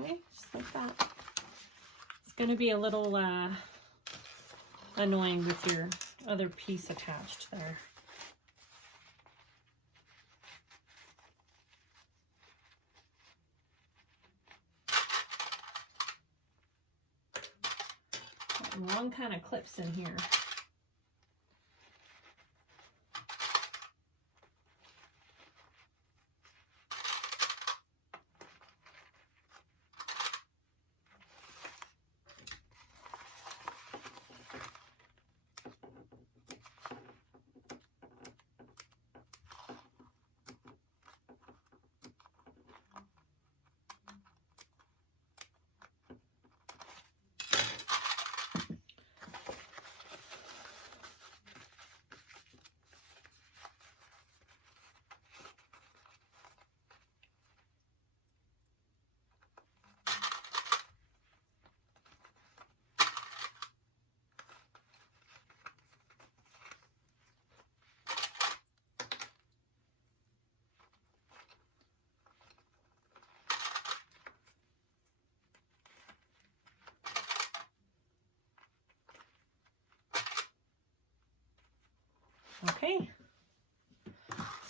Okay, just like that. It's going to be a little annoying with your other piece attached there. Got long kind of clips in here.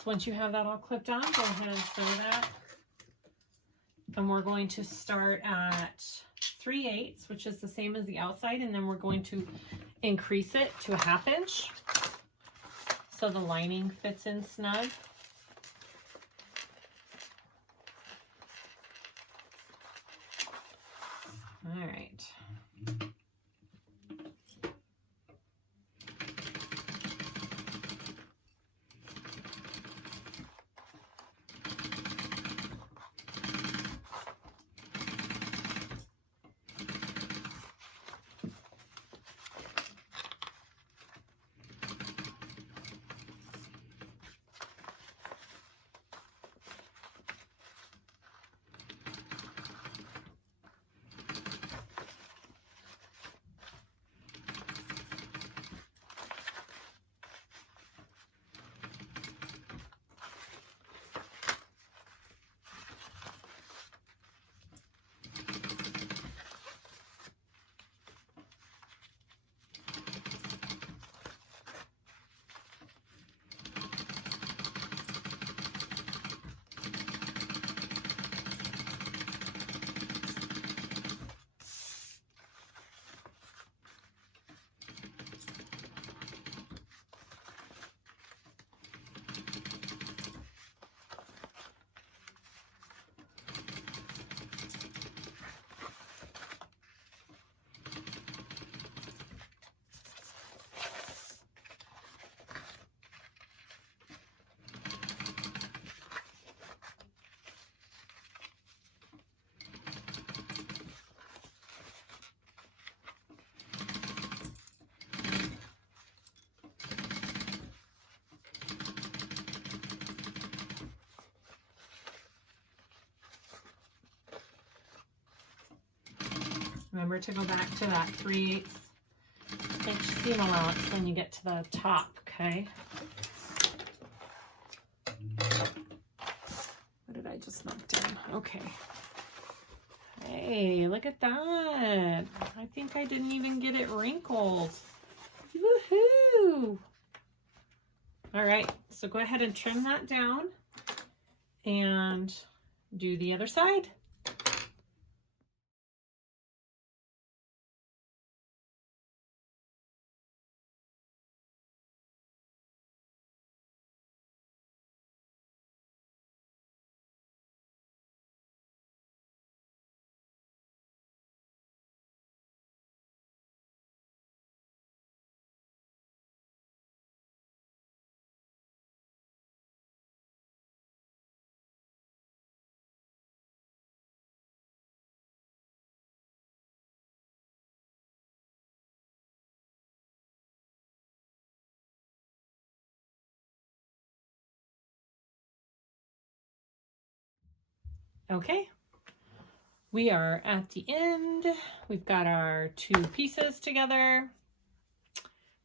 once you have that all clipped on, go ahead and sew that. And we're going to start at 3/8, which is the same as the outside, and then we're going to increase it to 1/2 inch so the lining fits in snug. All right. Remember to go back to that 3/8 inch seam allowance when you get to the top, okay? What did I just knock down? Okay. Hey, look at that. I think I didn't even get it wrinkled. Woohoo! All right, so go ahead and trim that down and do the other side. Okay, we are at the end. We've got our 2 pieces together.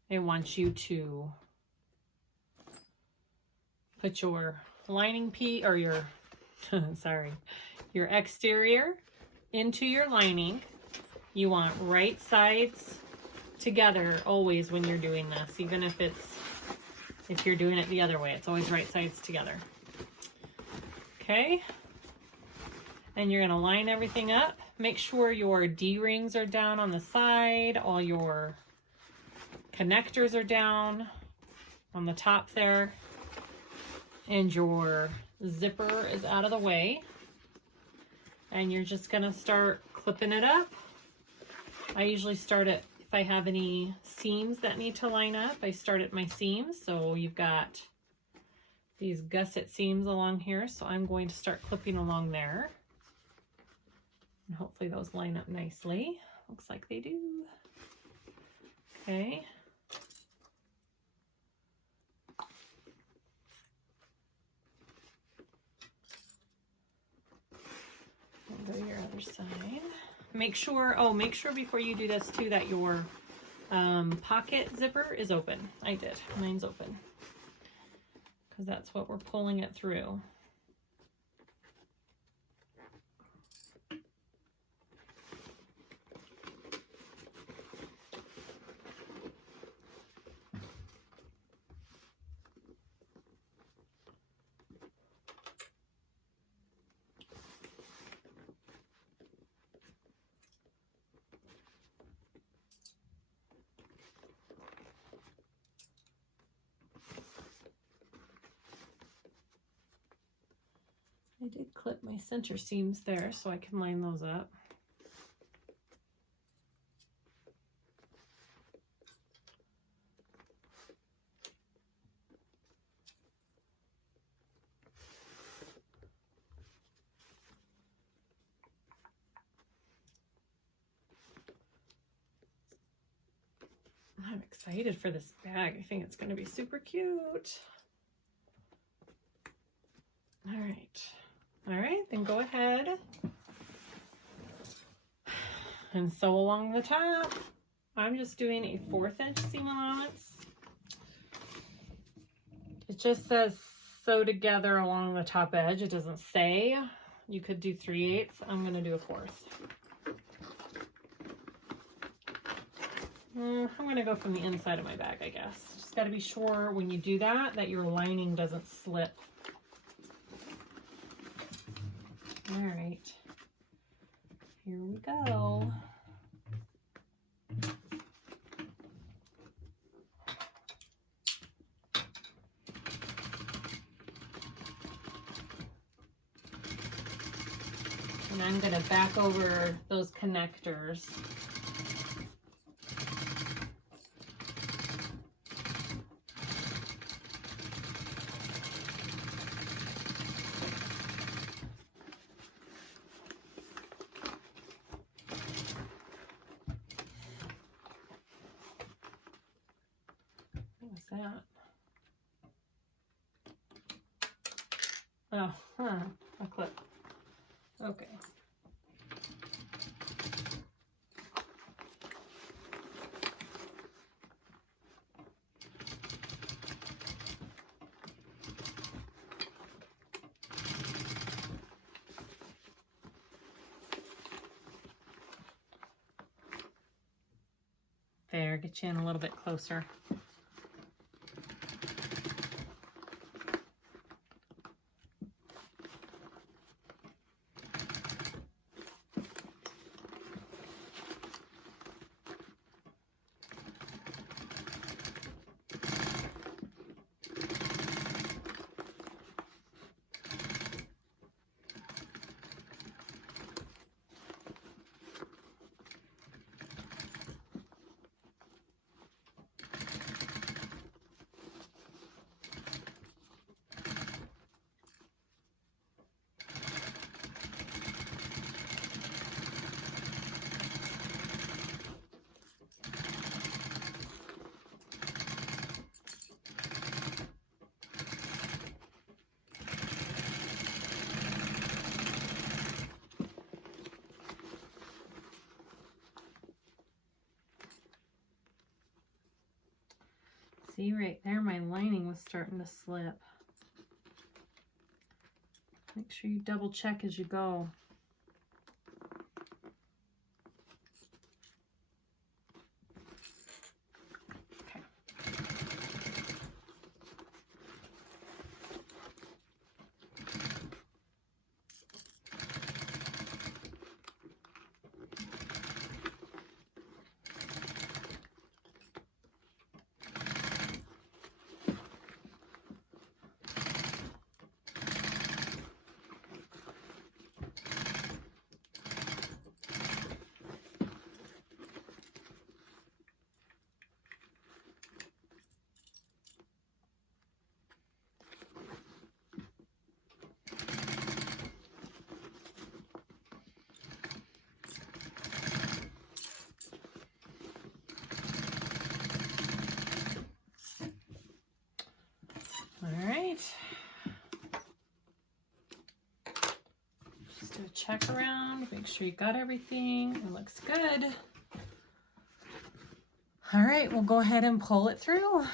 I want you to put your lining piece or your, sorry, your exterior into your lining. You want right sides together always when you're doing this, even if you're doing it the other way, it's always right sides together. Okay. And you're gonna line everything up. Make sure your D-rings are down on the side, all your connectors are down on the top there, and your zipper is out of the way. And you're just gonna start clipping it up. I usually start it, if I have any seams that need to line up, I start at my seams. So you've got these gusset seams along here, so I'm going to start clipping along there. And hopefully those line up nicely. Looks like they do. Okay. And go to your other side. Make sure before you do this too that your pocket zipper is open. I did. Mine's open. Because that's what we're pulling it through. I did clip my center seams there so I can line those up. I'm excited for this bag. I think it's going to be super cute. All right, then go ahead and sew along the top. I'm just doing a 1/4 inch seam allowance. It just says sew together along the top edge. It doesn't say. You could do 3/8. I'm going to do a 1/4. I'm going to go from the inside of my bag, I guess. Just got to be sure when you do that your lining doesn't slip. All right, here we go. And I'm going to back over those connectors. What was that? Oh, a clip. Okay. There, get you in a little bit closer. See right there, my lining was starting to slip. Make sure you double check as you go. Okay. All right. Just do a check around, make sure you got everything. It looks good. All right, we'll go ahead and pull it through.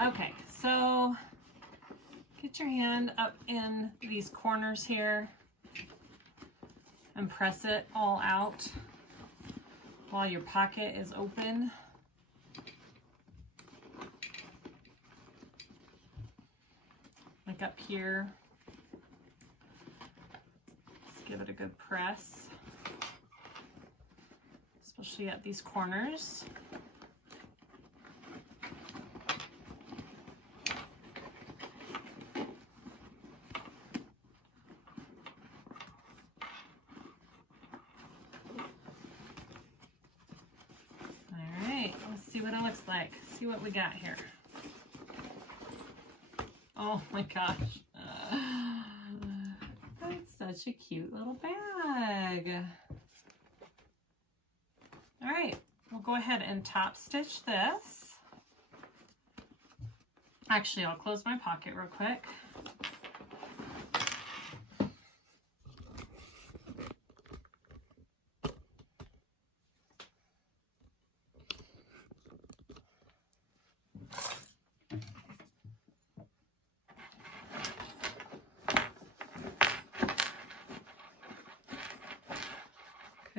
Okay, so get your hand up in these corners here and press it all out while your pocket is open. like up here. Just give it a good press, especially at these corners. See what it looks like. See what we got here. Oh my gosh. That's such a cute little bag. All right, we'll go ahead and top stitch this. Actually, I'll close my pocket real quick.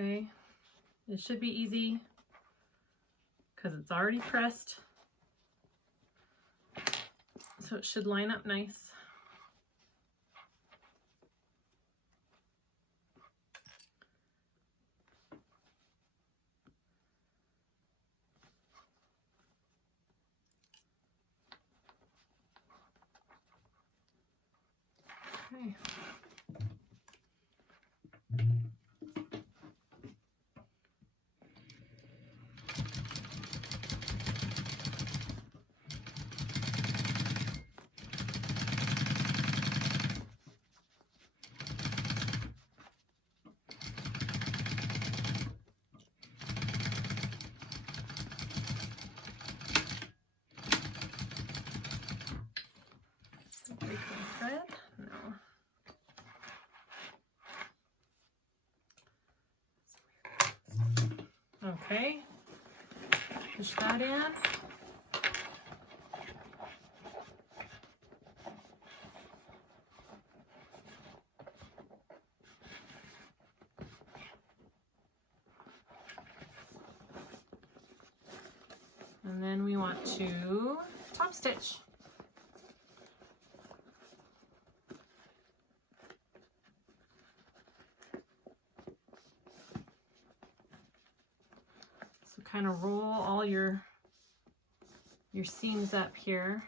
Okay, it should be easy because it's already pressed, so it should line up nice. Okay. Thread? No. Okay, push that in. And then we want to top stitch. Kind of roll all your seams up here.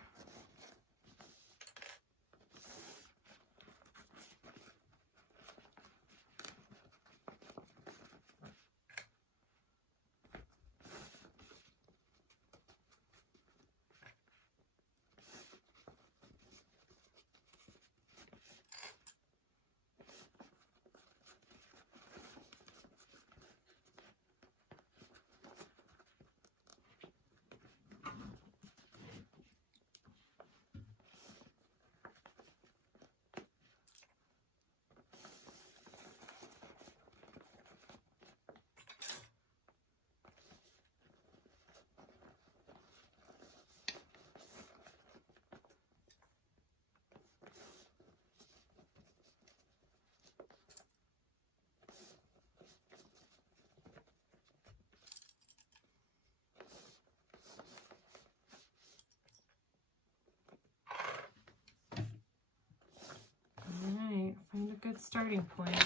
Find a good starting point.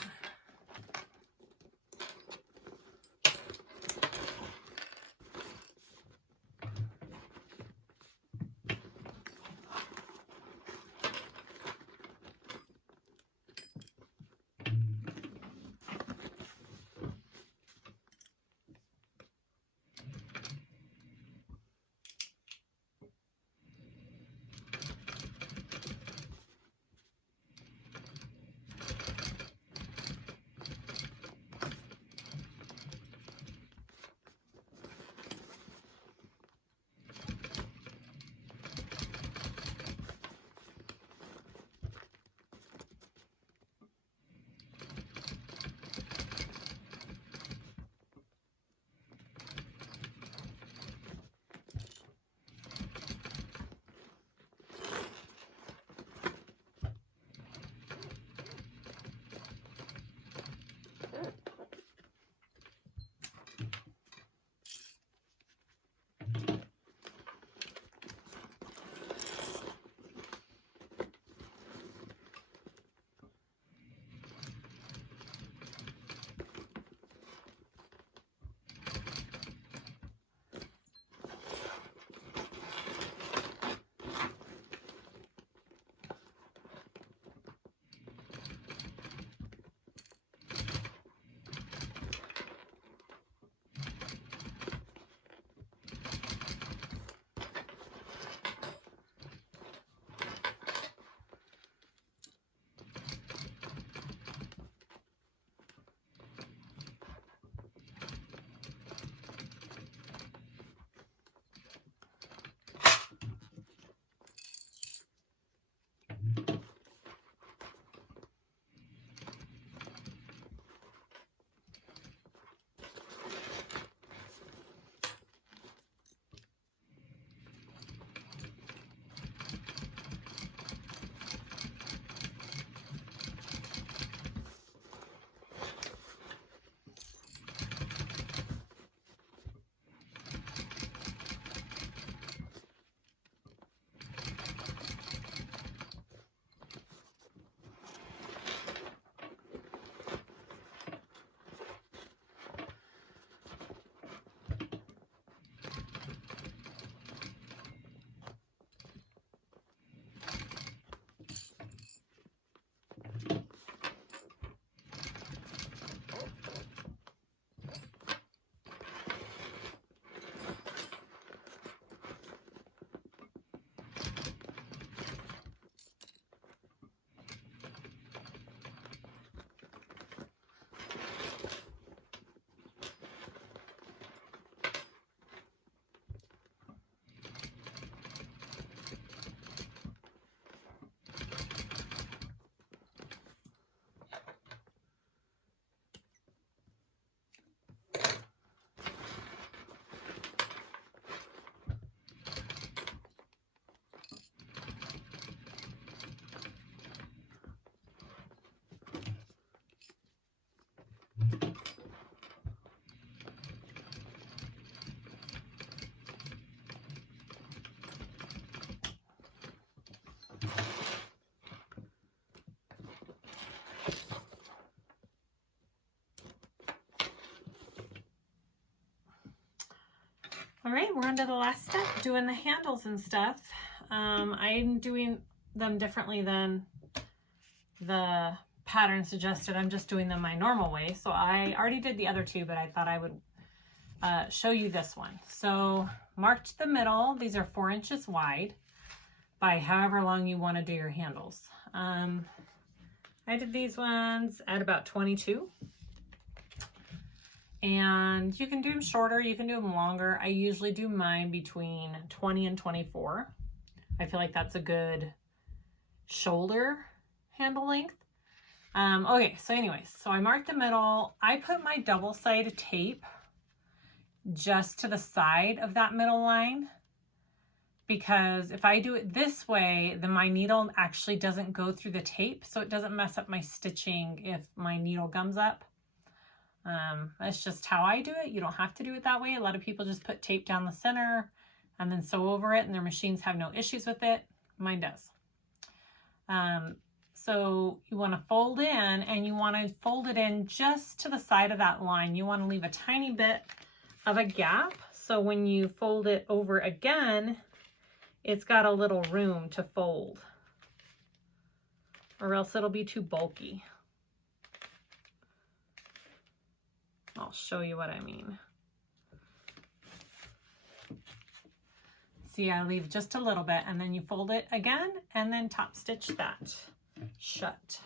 All right, we're on to the last step, doing the handles and stuff. I'm doing them differently than the pattern suggested. I'm just doing them my normal way. So I already did the other two, but I thought I would show you this one. So marked the middle. These are 4 inches wide by however long you want to do your handles. I did these ones at about 22. And you can do them shorter, you can do them longer. I usually do mine between 20 and 24. I feel like that's a good shoulder handle length. Okay, so anyways, so I marked the middle. I put my double-sided tape just to the side of that middle line, because if I do it this way, then my needle actually doesn't go through the tape, so it doesn't mess up my stitching if my needle gums up. That's just how I do it. You don't have to do it that way. A lot of people just put tape down the center and then sew over it, and their machines have no issues with it. Mine does. So you want to fold in, and you want to fold it in just to the side of that line. You want to leave a tiny bit of a gap, so when you fold it over again, it's got a little room to fold, or else it'll be too bulky. I'll show you what I mean. See, I leave just a little bit, and then you fold it again, and then top stitch that shut.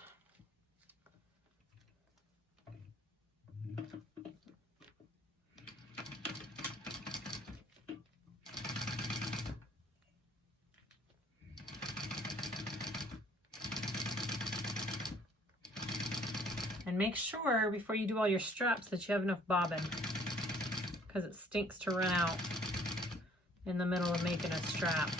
And make sure before you do all your straps that you have enough bobbin, because it stinks to run out in the middle of making a strap.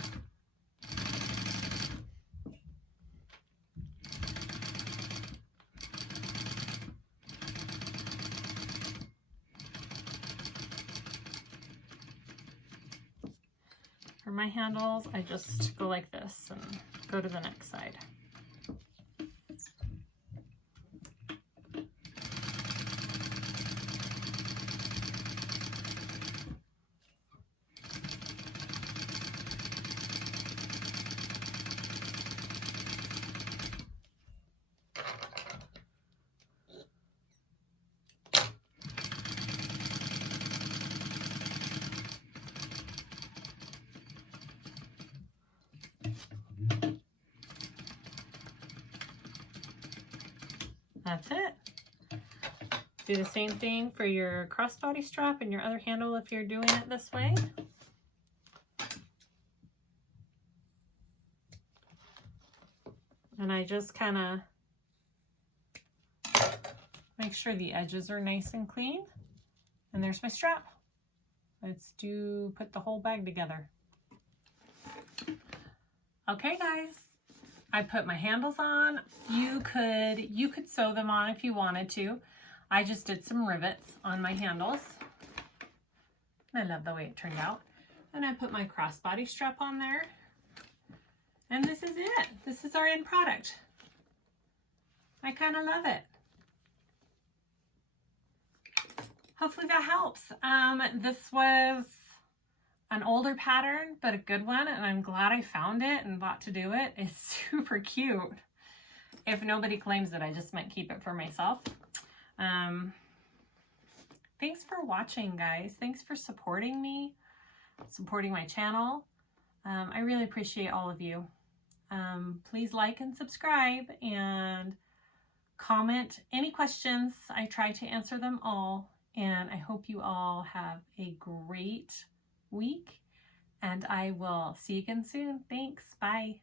For my handles, I just go like this and go to the next side. That's it. Do the same thing for your crossbody strap and your other handle if you're doing it this way. And I just kind of make sure the edges are nice and clean. And there's my strap. Let's put the whole bag together. Okay, guys. I put my handles on. You could sew them on if you wanted to. I just did some rivets on my handles. I love the way it turned out. And I put my crossbody strap on there. And this is it. This is our end product. I kind of love it. Hopefully that helps. This was an older pattern, but a good one, and I'm glad I found it and thought to do it. It's super cute. If nobody claims it, I just might keep it for myself. Thanks for watching, guys. Thanks for supporting me, supporting my channel. I really appreciate all of you. Please like and subscribe and comment any questions. I try to answer them all, and I hope you all have a great week, and I will see you again soon. Thanks. Bye.